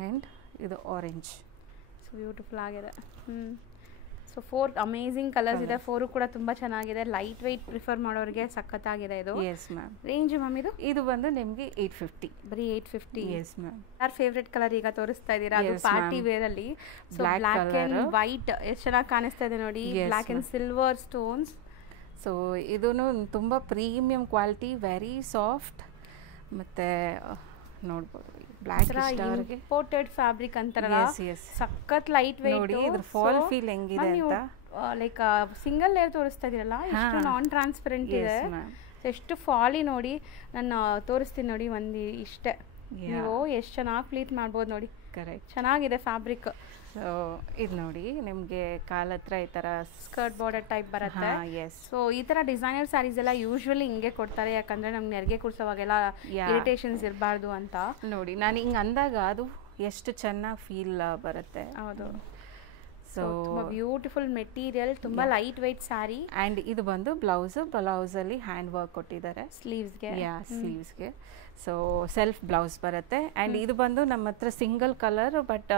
ಆ್ಯಂಡ್ ಇದು ಆರೆಂಜ್. ಸೊ ಬ್ಯೂಟಿಫುಲ್ ಆಗಿದೆ. ಸೊ 4 ಅಮೇಜಿಂಗ್ ಕಲರ್ಸ್ ಇದೆ, 4 ಕೂಡ ತುಂಬ ಚೆನ್ನಾಗಿದೆ. ಲೈಟ್ ವೆಯ್ಟ್ ಪ್ರಿಫರ್ ಮಾಡೋರಿಗೆ ಸಖತ್ತಾಗಿದೆ ಇದು. Yes ma'am. ರೇಂಜ್ ಮ್ಯಾಮ್ ಇದು ಬಂದು ನಿಮಗೆ 850, ಬರೀ 850. Yes ma'am. ಯಾರು ಫೇವ್ರೆಟ್ ಕಲರ್ ಈಗ ತೋರಿಸ್ತಾ ಇದ್ದೀರಾ, ಅದು ಪಾರ್ಟಿ ವೇರ್ ಅಲ್ಲಿ. ಸೊ ಬ್ಲ್ಯಾಕ್ ಆ್ಯಂಡ್ ವೈಟ್ ಎಷ್ಟು ಚೆನ್ನಾಗಿ ಕಾಣಿಸ್ತಾ ಇದೆ ನೋಡಿ, black and silver stones. So ಇದೂ ತುಂಬ ಪ್ರೀಮಿಯಂ ಕ್ವಾಲಿಟಿ, ವೆರಿ ಸಾಫ್ಟ್. ಮತ್ತು ನೋಡ್ಬೋದು ಬ್ಲ್ಯಾಕ್ ಇಂಪೋರ್ಟೆಡ್ ಫ್ಯಾಬ್ರಿಕ್ ಅಂತಾರಲ್ಲ, ಸಖತ್ ಲೈಟ್ ವೆಯ್ಟ್. ನೋಡಿ ಇದ್ರ ಫಾಲ್ ಫೀಲ್ ಹೆಂಗಿದೆ ಅಂತ. ಲೈಕ್ ಸಿಂಗಲ್ ಲೇಯರ್ ತೋರಿಸ್ತಾ ಇದೀರಲ್ಲ, ಎಷ್ಟು ನಾನ್ ಟ್ರಾನ್ಸ್ಪರೆಂಟ್ ಇದೆ, ಎಷ್ಟು ಫಾಲಿ ನೋಡಿ. ನಾನು ತೋರಿಸ್ತೀನಿ ನೋಡಿ, ಒಂದು ಇಷ್ಟೇ ನೀವು ಎಷ್ಟು ಚೆನ್ನಾಗಿ ಪ್ಲೀಟ್ ಮಾಡ್ಬೋದು ನೋಡಿ. ಕರೆಕ್ಟ್, ಚೆನ್ನಾಗಿದೆ ಫ್ಯಾಬ್ರಿಕ್. ಸೊ ಇದು ನೋಡಿ ನಿಮಗೆ ಕಾಲ ಹತ್ರ ಈ ಥರ ಸ್ಕರ್ಟ್ ಬಾರ್ಡರ್ ಟೈಪ್ ಬರುತ್ತೆ. ಸೊ ಈ ಥರ ಡಿಸೈನರ್ ಸ್ಯಾರೀಸ್ ಎಲ್ಲ ಯೂಶ್ವಲಿ ಹಿಂಗೆ ಕೊಡ್ತಾರೆ, ಯಾಕಂದರೆ ನಮ್ಗೆ ನೆರಿಗೆ ಕೂರಿಸೋವಾಗೆಲ್ಲ ಇರಿಟೇಷನ್ಸ್ ಇರಬಾರ್ದು ಅಂತ. ನೋಡಿ ನಾನು ಹಿಂಗೆ ಅಂದಾಗ ಅದು ಎಷ್ಟು ಚೆನ್ನಾಗಿ ಫೀಲ್ ಬರುತ್ತೆ. ಹೌದು. ಸೊ ಬ್ಯೂಟಿಫುಲ್ ಮೆಟೀರಿಯಲ್, ತುಂಬ ಲೈಟ್ ವೆಯ್ಟ್ ಸ್ಯಾರಿ. ಆ್ಯಂಡ್ ಇದು ಬಂದು ಬ್ಲೌಸಲ್ಲಿ ಹ್ಯಾಂಡ್ ವರ್ಕ್ ಕೊಟ್ಟಿದ್ದಾರೆ ಸ್ಲೀವ್ಸ್ಗೆ. ಸ್ಲೀವ್ಸ್ಗೆ. ಸೊ ಸೆಲ್ಫ್ ಬ್ಲೌಸ್ ಬರುತ್ತೆ. ಆ್ಯಂಡ್ ಇದು ಬಂದು ನಮ್ಮ ಹತ್ರ ಸಿಂಗಲ್ ಕಲರ್, ಬಟ್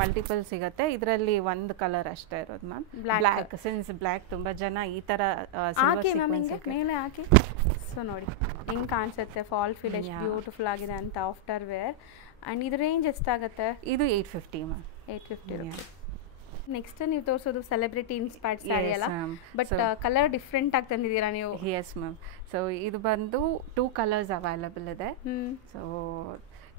ಮಲ್ಟಿಪಲ್ ಸಿಗುತ್ತೆ. ಇದರಲ್ಲಿ ಒಂದು ಕಲರ್ ಅಷ್ಟೇ ಇರೋದು ಮ್ಯಾಮ್, ಬ್ಲ್ಯಾಕ್. ಸಿನ್ಸ್ ಬ್ಲ್ಯಾಕ್ ತುಂಬ ಜನ ಈ ಥರ ಮೇಲೆ ಹಾಕಿ. ಸೊ ನೋಡಿ ಹೆಂಗೆ ಕಾಣಿಸುತ್ತೆ ಫಾಲ್ ಫೀಲ್, ಎಷ್ಟು ಬ್ಯೂಟಿಫುಲ್ ಆಗಿದೆ ಅಂತ ಆಫ್ಟರ್ ವೇರ್. ಆ್ಯಂಡ್ ಇದು ರೇಂಜ್ ಎಷ್ಟಾಗುತ್ತೆ? ಇದು 850 ಮ್ಯಾಮ್. 850 ರುಪೀಸ್. ನೆಕ್ಸ್ಟ್ ನೀವು ತೋರಿಸೋದು ಸೆಲೆಬ್ರಿಟಿ ಇನ್ಸ್ಪೈರ್ಡ್ ಸ್ಯಾರಿ ಅಲ್ಲ, ಬಟ್ ಕಲರ್ ಡಿಫ್ರೆಂಟ್ ಆಗಿ ತಂದಿದ್ದೀರಾ ನೀವು. S ma'am. ಸೊ ಇದು ಬಂದು 2 ಕಲರ್ಸ್ ಅವೈಲಬಲ್ ಇದೆ. ಸೊ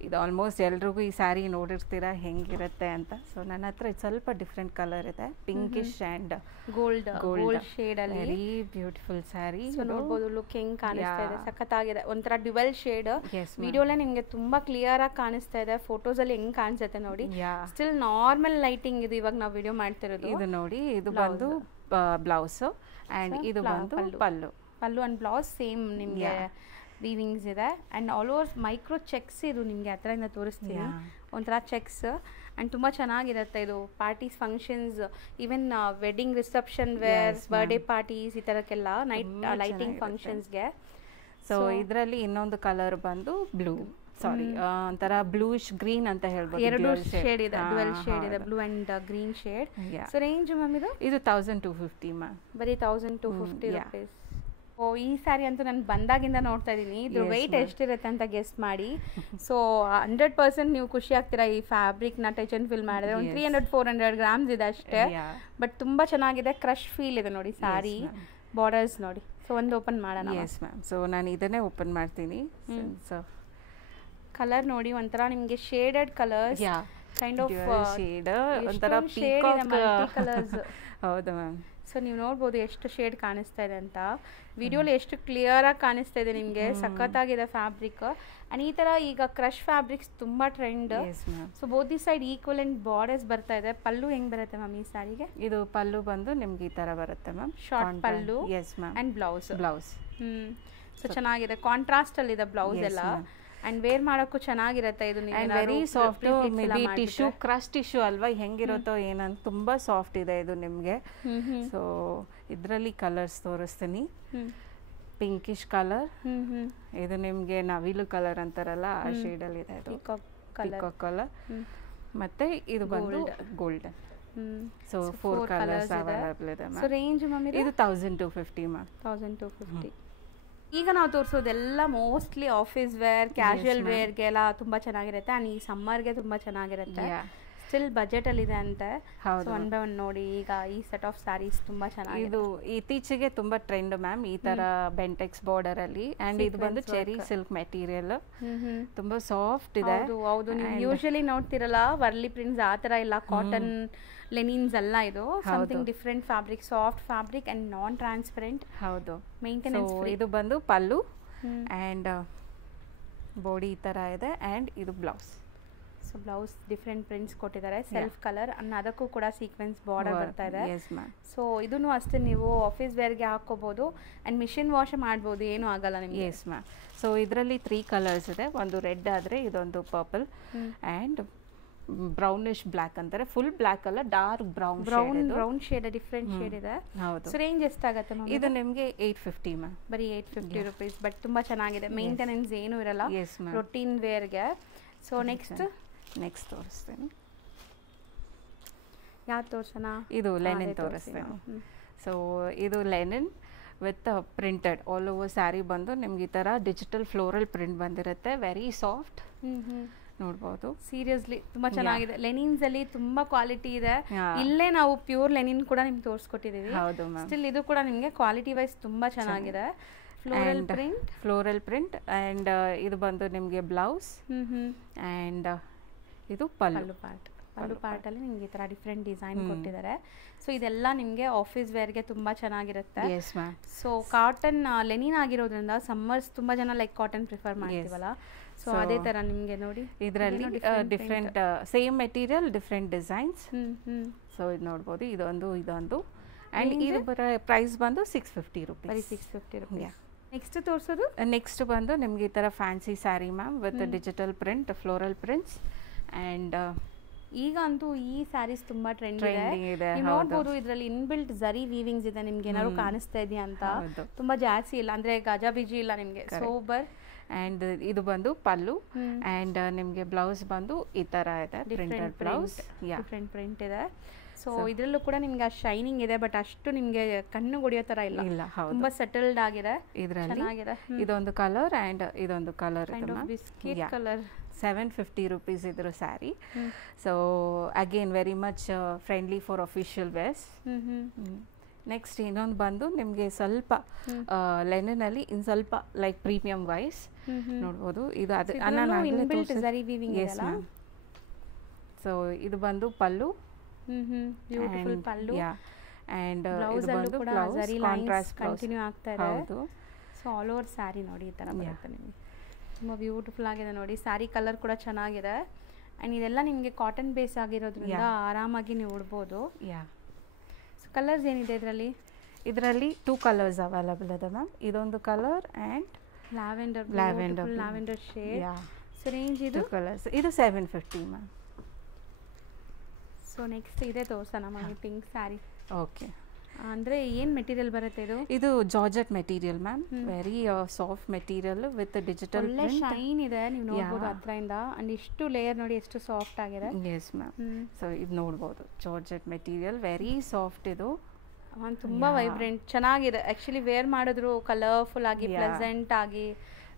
ಇದು ಆಲ್ಮೋಸ್ಟ್ ಎಲ್ರಿಗೂ ಈ ಸ್ಯಾರಿ ನೋಡಿರ್ತೀರಾ ಹೆಂಗಿರುತ್ತೆ ಅಂತ. ಸೊ ನನ್ನ ಹತ್ರ ಇದು ಸ್ವಲ್ಪ ಡಿಫ್ರೆಂಟ್ ಕಲರ್ ಇದೆ, ಪಿಂಕಿಶ್ ಆ್ಯಂಡ್ ಗೋಲ್ಡ್ ಶೇಡ್ ಅಲ್ಲಿ. Very beautiful sari. ಸೊ ನೋಡ್ಬೋದು ಲುಕ್ ಹೆಂಗ್ ಕಾಣಿಸ್ತಾ ಇದೆ, ಸಖತ್ತಾಗಿದೆ. ಒಂಥರ ಡ್ಯುವೆಲ್ ಶೇಡ್. ವಿಡಿಯೋಲೆ ನಿಮ್ಗೆ ತುಂಬಾ ಕ್ಲಿಯರ್ ಆಗಿ ಕಾಣಿಸ್ತಾ ಇದೆ, ಫೋಟೋಸ್ ಅಲ್ಲಿ ಹೆಂಗ್ ಕಾಣಿಸುತ್ತೆ ನೋಡಿ. ಸ್ಟಿಲ್ ನಾರ್ಮಲ್ ಲೈಟಿಂಗ್ ಇದು ಇವಾಗ ನಾವು ವಿಡಿಯೋ ಮಾಡ್ತಿರೋದು. ಇದು ನೋಡಿ, ಇದು ಬಂದು ಬ್ಲೌಸ್, ಆ್ಯಂಡ್ ಇದು ಬಂದು ಪಲ್ಲು ಅಂಡ್ ಬ್ಲೌಸ್ ಸೇಮ್ ನಿಮ್ಗೆ ವೀವಿಂಗ್ಸ್ ಇದೆ and all over micro cheques ಇದು ನಿಮಗೆ ಹತ್ರದಿಂದ ತೋರಿಸ್ತೀನಿ. ಒಂಥರ ಚೆಕ್ಸ್ ಆ್ಯಂಡ್ ತುಂಬ ಚೆನ್ನಾಗಿರುತ್ತೆ ಇದು parties functions even wedding reception wear birthday parties ಈ ಥರಕ್ಕೆಲ್ಲ ನೈಟ್ ಲೈಟಿಂಗ್ ಫಂಕ್ಷನ್ಸ್ಗೆ. ಸೊ ಇದರಲ್ಲಿ ಇನ್ನೊಂದು ಕಲರ್ ಬಂದು ಬ್ಲೂ, ಸಾರಿ ಒಂಥರ ಬ್ಲೂಯಿಶ್ ಗ್ರೀನ್ ಅಂತ ಹೇಳ್ಬೋದು. ಎರಡು ಶೇಡ್ ಇದೆ, ಡ್ಯುಯಲ್ ಶೇಡ್ ಇದೆ, blue and green shade. So range ma'am ಇದು 1250 ಮ್ಯಾಮ್, ಬರೀ 1250 ರೂಪೀಸ್. ಓ ಈ ಸ್ಯಾರಿ ಅಂತೂ ನಾನು ಬಂದಾಗಿಂದ ನೋಡ್ತಾ ಇದ್ದೀನಿ. ಇದ್ರ ವೆಯ್ಟ್ ಎಷ್ಟಿರುತ್ತೆ ಅಂತ ಗೆಸ್ಟ್ ಮಾಡಿ. ಸೊ 100% ನೀವು ಖುಷಿ ಆಗ್ತೀರಾ ಈ ಫ್ಯಾಬ್ರಿಕ್ನ ಟಚ್ ಅಂಡ್ ಫೀಲ್ ಮಾಡಿದ್ರೆ. ಒಂದು 300-400 ಗ್ರಾಮ್ಸ್ ಇದೆ ಅಷ್ಟೇ, ಬಟ್ ತುಂಬ ಚೆನ್ನಾಗಿದೆ. ಕ್ರಶ್ ಫೀಲ್ ಇದೆ ನೋಡಿ ಸ್ಯಾರಿ, ಬಾರ್ಡರ್ಸ್ ನೋಡಿ. ಸೊ ಒಂದು ಓಪನ್ ಮಾಡೋಣ. S ma'am. ಸೊ ನಾನು ಇದನ್ನೇ ಓಪನ್ ಮಾಡ್ತೀನಿ. ಸೊ ಕಲರ್ ನೋಡಿ ಒಂಥರ ನಿಮಗೆ shaded colours, kind of shade, ಒಂಥರ ಪೀಕಾಕ್ ಕಲರ್ಸ್. ಹೌದು ಮ್ಯಾಮ್. ಸೊ ನೀವು ನೋಡ್ಬೋದು ಎಷ್ಟು ಶೇಡ್ ಕಾಣಿಸ್ತಾ ಇದೆ ಅಂತ. ವಿಡಿಯೋಲಿ ಎಷ್ಟು ಕ್ಲಿಯರಾಗಿ ಕಾಣಿಸ್ತಾ ಇದೆ ನಿಮಗೆ. ಸಖತ್ತಾಗಿದೆ ಫ್ಯಾಬ್ರಿಕ್. ಆ್ಯಂಡ್ ಈ ಥರ ಈಗ ಕ್ರಶ್ ಫ್ಯಾಬ್ರಿಕ್ಸ್ ತುಂಬ trend. So both the side equivalent borders ಬರ್ತಾ ಇದೆ. ಪಲ್ಲು ಹೆಂಗೆ ಬರುತ್ತೆ ಮ್ಯಾಮ್ ಈ ಸ್ಯಾರಿಗೆ? ಇದು ಪಲ್ಲು ಬಂದು ನಿಮ್ಗೆ ಈ ಥರ ಬರುತ್ತೆ ma'am, short pallu. Yes ma'am. And blouse. So ಚೆನ್ನಾಗಿದೆ, ಕಾಂಟ್ರಾಸ್ಟ್ ಅಲ್ಲಿ ಇದೆ ಬ್ಲೌಸ್ ಎಲ್ಲ. ಅಂಡ್ ವೇರ್ ಮಾಡೋಕ್ಕೂ ಚೆನ್ನಾಗಿರುತ್ತೆ ಇದು. Very soft, may be tissue crush tissue ಅಲ್ವಾ, ಹೆಂಗಿರುತ್ತೋ ಏನಂತ ತುಂಬ ಸಾಫ್ಟ್ ಇದೆ ಇದು ನಿಮಗೆ. ಸೊ ಇದರಲ್ಲಿ ಕಲರ್ಸ್ ತೋರಿಸ್ತೀನಿ. ಪಿಂಕಿಶ್ ಕಲರ್, ಇದು ನಿಮಗೆ ನವಿಲು ಕಲರ್ ಅಂತಾರಲ್ಲ ಆ ಶೇಡಲ್ಲಿ ಇದೆ. ಇದು ಪಿಕಾಕ್ ಕಲರ್. ಮತ್ತೆ ಇದು ಬಂದು ಗೋಲ್ಡನ್. ಸೊ 4 ಕಲರ್ಸ್ ಅವೈಲೇಬಲ್ ಇದೆ ಮ್ಯಾಮ್. ರೇಂಜ್ ಮ್ಯಾಮ್ ಇದು 1250 ಮ್ಯಾಮ್. 1250. ಈಗ ನಾವು ತೋರಿಸೋದೆಲ್ಲ ಮೋಸ್ಟ್ಲಿ ಆಫೀಸ್ ವೇರ್, ಕ್ಯಾಶುಯಲ್ ವೇರ್ಗೆಲ್ಲ ತುಂಬ ಚೆನ್ನಾಗಿರುತ್ತೆ. ಆ್ಯಂಡ್ ಈ ಸಮ್ಮರ್ಗೆ ತುಂಬ ಚೆನ್ನಾಗಿರುತ್ತೆ. ಸ್ಟಿಲ್ ಬಜೆಟಲ್ಲಿದೆ ಅಂತೆ. ಒನ್ ಬೈ ಒನ್ ನೋಡಿ. ಈಗ ಈ ಸೆಟ್ ಆಫ್ ಸ್ಯಾರೀಸ್ ತುಂಬ ಚೆನ್ನಾಗಿದೆ. ಇದು ಇತ್ತೀಚೆಗೆ ತುಂಬ ಟ್ರೆಂಡ್ ಮ್ಯಾಮ್ ಈ ಥರ ಬೆಂಟೆಕ್ಸ್ ಬಾರ್ಡರ್ ಅಲ್ಲಿ. ಆ್ಯಂಡ್ ಇದು ಬಂದು ಚೆರಿ ಸಿಲ್ಕ್ ಮೆಟೀರಿಯಲ್, ತುಂಬ ಸಾಫ್ಟ್ ಇದೆ. ಹೌದು, ನೀವು ಯೂಶಲಿ ನೋಡ್ತಿರಲ್ಲ ವರ್ಲಿ ಪ್ರಿಂಟ್ಸ್ ಆ ಥರ ಇಲ್ಲ, ಕಾಟನ್ ಲೆನಿನ್ಸ್ ಅಲ್ಲ. ಇದು something different fabric, soft fabric and non transparent. ಹೌದು, ಮೇಂಟೆನೆನ್ಸ್ ಫ್ರೀ. ಇದು ಬಂದು ಪಲ್ಲು ಆ್ಯಂಡ್ ಬಾಡಿ ಈ ಥರ ಇದೆ. ಆ್ಯಂಡ್ ಇದು blouse. So blouse different prints ಕೊಟ್ಟಿದ್ದಾರೆ, ಸೆಲ್ಫ್ ಕಲರ್ ಅನ್ನ ಅದಕ್ಕೂ ಕೂಡ ಸೀಕ್ವೆನ್ಸ್ ಬಾರ್ಡರ್ ಬರ್ತಾ ಇದೆ. ಸೊ ಇದನ್ನು ಅಷ್ಟೇ ನೀವು ಆಫೀಸ್ ವೇರ್ಗೆ ಹಾಕೋಬಹುದು ಅಂಡ್ ಮಿಷಿನ್ ವಾಶ್ ಮಾಡ್ಬೋದು, ಏನೂ ಆಗಲ್ಲ ನಿಮಗೆ. S ma'am. ಸೊ ಇದರಲ್ಲಿ 3 ಕಲರ್ಸ್ ಇದೆ. ಒಂದು ರೆಡ್ ಆದರೆ ಇದೊಂದು ಪರ್ಪಲ್ ಆ್ಯಂಡ್ ಬ್ರೌನಿಶ್ ಬ್ಲ್ಯಾಕ್ ಅಂತಾರೆ. ಫುಲ್ ಬ್ಲ್ಯಾಕ್ ಅಲ್ಲ, dark brown shade, different shade ಇದೆ. ಹೌದು. ಸೊ ರೇಂಜ್ ಎಷ್ಟಾಗುತ್ತೆ ಮ್ಯಾಮ್? ಇದು ನಿಮಗೆ 850 ಮ್ಯಾಮ್, ಬರೀ 850 ರೂಪೀಸ್. ಬಟ್ ತುಂಬ ಚೆನ್ನಾಗಿದೆ, ಮೇಂಟೆನೆನ್ಸ್ ಏನೂ ಇರಲ್ಲ, ರೊಟೀನ್ ವೇರ್ಗೆ. ಸೊ ನೆಕ್ಸ್ಟ್ ತೋರಿಸ್ತೇನೆ. ಯಾವ್ದು ತೋರಿಸೋಣ? ಇದು ಲೆನಿನ್ ತೋರಿಸ್ತೇನೆ. ಸೊ ಇದು Lenin with printed all over sari ಬಂದು ನಿಮ್ಗೆ ಈ ಥರ ಡಿಜಿಟಲ್ ಫ್ಲೋರಲ್ ಪ್ರಿಂಟ್ ಬಂದಿರುತ್ತೆ. ವೆರಿ ಸಾಫ್ಟ್, ನೋಡ್ಬೋದು. ಸೀರಿಯಸ್ಲಿ ತುಂಬಾ ಚೆನ್ನಾಗಿದೆ. ಲೆನಿನ್ಸ್ ಅಲ್ಲಿ ತುಂಬಾ ಕ್ವಾಲಿಟಿ ಇದೆ. ಇಲ್ಲೇ ನಾವು ಪ್ಯೂರ್ ಲೆನಿನ್ ಕೂಡ ನಿಮ್ಗೆ ತೋರಿಸ್ಕೊಟ್ಟಿದೀವಿ. ಸ್ಟಿಲ್ ಇದು ಕೂಡ ನಿಮಗೆ ಕ್ವಾಲಿಟಿ ವೈಸ್ ತುಂಬಾ ಚೆನ್ನಾಗಿದೆ. ಫ್ಲೋರಲ್ ಪ್ರಿಂಟ್ ಆ್ಯಂಡ್ ಇದು ಬಂದು ನಿಮಗೆ ಬ್ಲೌಸ್ ಆ್ಯಂಡ್ ಇದು ಪಲ್ಲು ಪಾರ್ಟ್ ಅಲ್ಲಿ ನಿಮ್ಗೆ ಈ ತರ ಡಿಫ್ರೆಂಟ್ ಡಿಸೈನ್ ಕೊಟ್ಟಿದ್ದಾರೆ. ಸೊ ಇದೆಲ್ಲ ನಿಮಗೆ ಆಫೀಸ್ ವೇರ್ಗೆ ತುಂಬಾ ಚೆನ್ನಾಗಿರುತ್ತೆ. ಸೊ ಕಾಟನ್ ಲೆನಿನ್ ಆಗಿರೋದ್ರಿಂದ ಸಮ್ಮರ್ಸ್ ತುಂಬಾ ಜನ ಲೈಕ್ ಕಾಟನ್ ಪ್ರಿಫರ್ ಮಾಡ್ತೀವಲ್ಲ, ಸೊ ಅದೇ ತರ ನಿಮಗೆ ನೋಡಿ ಇದರಲ್ಲಿ different same material different designs. So ಇದು ನೋಡ್ಬೋದು, ಇದೊಂದು ಆ್ಯಂಡ್ ಇದು ಪ್ರೈಸ್ ಬಂದು 650 ರೂಪೀಸ್. ಬರೀ 650 ರೂಪೀಸ್. ನೆಕ್ಸ್ಟ್ ತೋರಿಸೋದು, ನೆಕ್ಸ್ಟ್ ಬಂದು ನಿಮ್ಗೆ ಈ ಥರ fancy sari ma'am with digital print, floral prints and ಈಗ ಅಂತೂ ಈ ಸ್ಯಾರೀಸ್ ತುಂಬಾ ಟ್ರೆಂಡ್ ಇದೆ. ನೋಡ್ಬೋದು ಇದರಲ್ಲಿ ಇನ್ಬಿಲ್ಟ್ ಜರಿ ವೀವಿಂಗ್ಸ್ ಇದೆ. ನಿಮ್ಗೆ ಏನಾದ್ರು ಕಾಣಿಸ್ತಾ ಇದೆಯಾ ಅಂತ? ತುಂಬಾ ಜಾಸ್ತಿ ಇಲ್ಲ, ಅಂದ್ರೆ ಗಜಾಬಿಜಿ ಇಲ್ಲ ನಿಮ್ಗೆ, ಸೋಬರ್. ಆ್ಯಂಡ್ ಇದು ಬಂದು ಪಲ್ಲು ಆ್ಯಂಡ್ ನಿಮಗೆ ಬ್ಲೌಸ್ ಬಂದು ಈ ಥರ ಇದೆ, ಪ್ರಿಂಟೆಡ್ ಬ್ಲೌಸ್, ಡಿಫ್ರೆಂಟ್ ಪ್ರಿಂಟ್ ಇದೆ. ಸೊ ಇದರಲ್ಲೂ ಕೂಡ ನಿಮ್ಗೆ ಶೈನಿಂಗ್ ಇದೆ, ಬಟ್ ಅಷ್ಟು ನಿಮ್ಗೆ ಕಣ್ಣು ಹೊಡಿಯೋ ತರ ಇಲ್ಲ, ತುಂಬಾ ಸೆಟಲ್ಡ್ ಆಗಿದೆ. ಇದರಲ್ಲಿ ಇದೊಂದು ಕಲರ್ ಆ್ಯಂಡ್ ಇದೊಂದು ಕಲರ್, ಬಿಸ್ಕೆಟ್ ಕಲರ್. 750 ರೂಪೀಸ್ ಇದ್ರ sari. So again very much friendly for official wares. Next ಇನ್ನೊಂದು ಬಂದು ನಿಮಗೆ ಸ್ವಲ್ಪ ಲೆನಿನಲ್ಲಿ ಇನ್ನು ಸ್ವಲ್ಪ ಲೈಕ್ ಪ್ರೀಮಿಯಂ ವೈಸ್ ನೋಡ್ಬೋದು. ಇದು ಸೊ ಇದು ಬಂದು ಪಲ್ಲು, ಬ್ಯೂಟಿಫುಲ್ ಪಲ್ಲು ಆ್ಯಂಡ್ ಬ್ಲೌಸ್ ಅಲ್ಲೂ ಕೂಡ ಜರಿ ಲೈನ್ಸ್ ಕಂಟಿನ್ಯೂ ಆಗ್ತಾ ಇದೆ. ಸೊ ಆಲ್ ಓವರ್ ಸ್ಯಾರಿ ನೋಡಿ ಈ ಥರ ಬರುತ್ತೆ ನಿಮಗೆ, ತುಂಬ ಬ್ಯೂಟಿಫುಲ್ ಆಗಿದೆ ನೋಡಿ. ಸ್ಯಾರಿ ಕಲರ್ ಕೂಡ ಚೆನ್ನಾಗಿದೆ ಆ್ಯಂಡ್ ಇದೆಲ್ಲ ನಿಮಗೆ ಕಾಟನ್ ಬೇಸ್ ಆಗಿರೋದ್ರಿಂದ ಆರಾಮಾಗಿ ನೀವು ಉಡ್ಬೋದು. ಸೊ ಕಲರ್ಸ್ ಏನಿದೆ ಇದರಲ್ಲಿ? ಇದರಲ್ಲಿ 2 ಕಲರ್ಸ್ ಅವೈಲಬಲ್ ಇದೆ ಮ್ಯಾಮ್. ಇದೊಂದು colour and lavender shade. So range ಇದು ಕಲರ್ಸ್ ಇದು 750 ಮ್ಯಾಮ್. ಸೊ ನೆಕ್ಸ್ಟ್ ಇದೆ ತೋರ್ಸೋಣ ನಮಗೆ ಪಿಂಕ್ ಸ್ಯಾರಿ. ಓಕೆ, ಅಂದರೆ ಏನು ಮೆಟೀರಿಯಲ್ ಬರುತ್ತೆ ಇದು? ಇದು georgette material ma'am, very soft material with digital ಒಳ್ಳೆ ಶೈನ್ ಇದೆ, ನೀವು ನೋಡ್ಬೋದು ಹತ್ರದಿಂದ. ಅಂಡ್ ಇಷ್ಟು ಲೇಯರ್ ನೋಡಿ ಎಷ್ಟು ಸಾಫ್ಟ್ ಆಗಿದೆ. S ma'am. ಸೊ ಇದು ನೋಡ್ಬೋದು ಜಾರ್ಜೆಟ್ ಮೆಟೀರಿಯಲ್, ವೆರಿ ಸಾಫ್ಟ್. ಇದು ತುಂಬ ವೈಬ್ರೆಂಟ್ ಚೆನ್ನಾಗಿದೆ. ಆ್ಯಕ್ಚುಲಿ ವೇರ್ ಮಾಡಿದ್ರು ಕಲರ್ಫುಲ್ ಆಗಿ ಪ್ಲೆಸೆಂಟ್ ಆಗಿ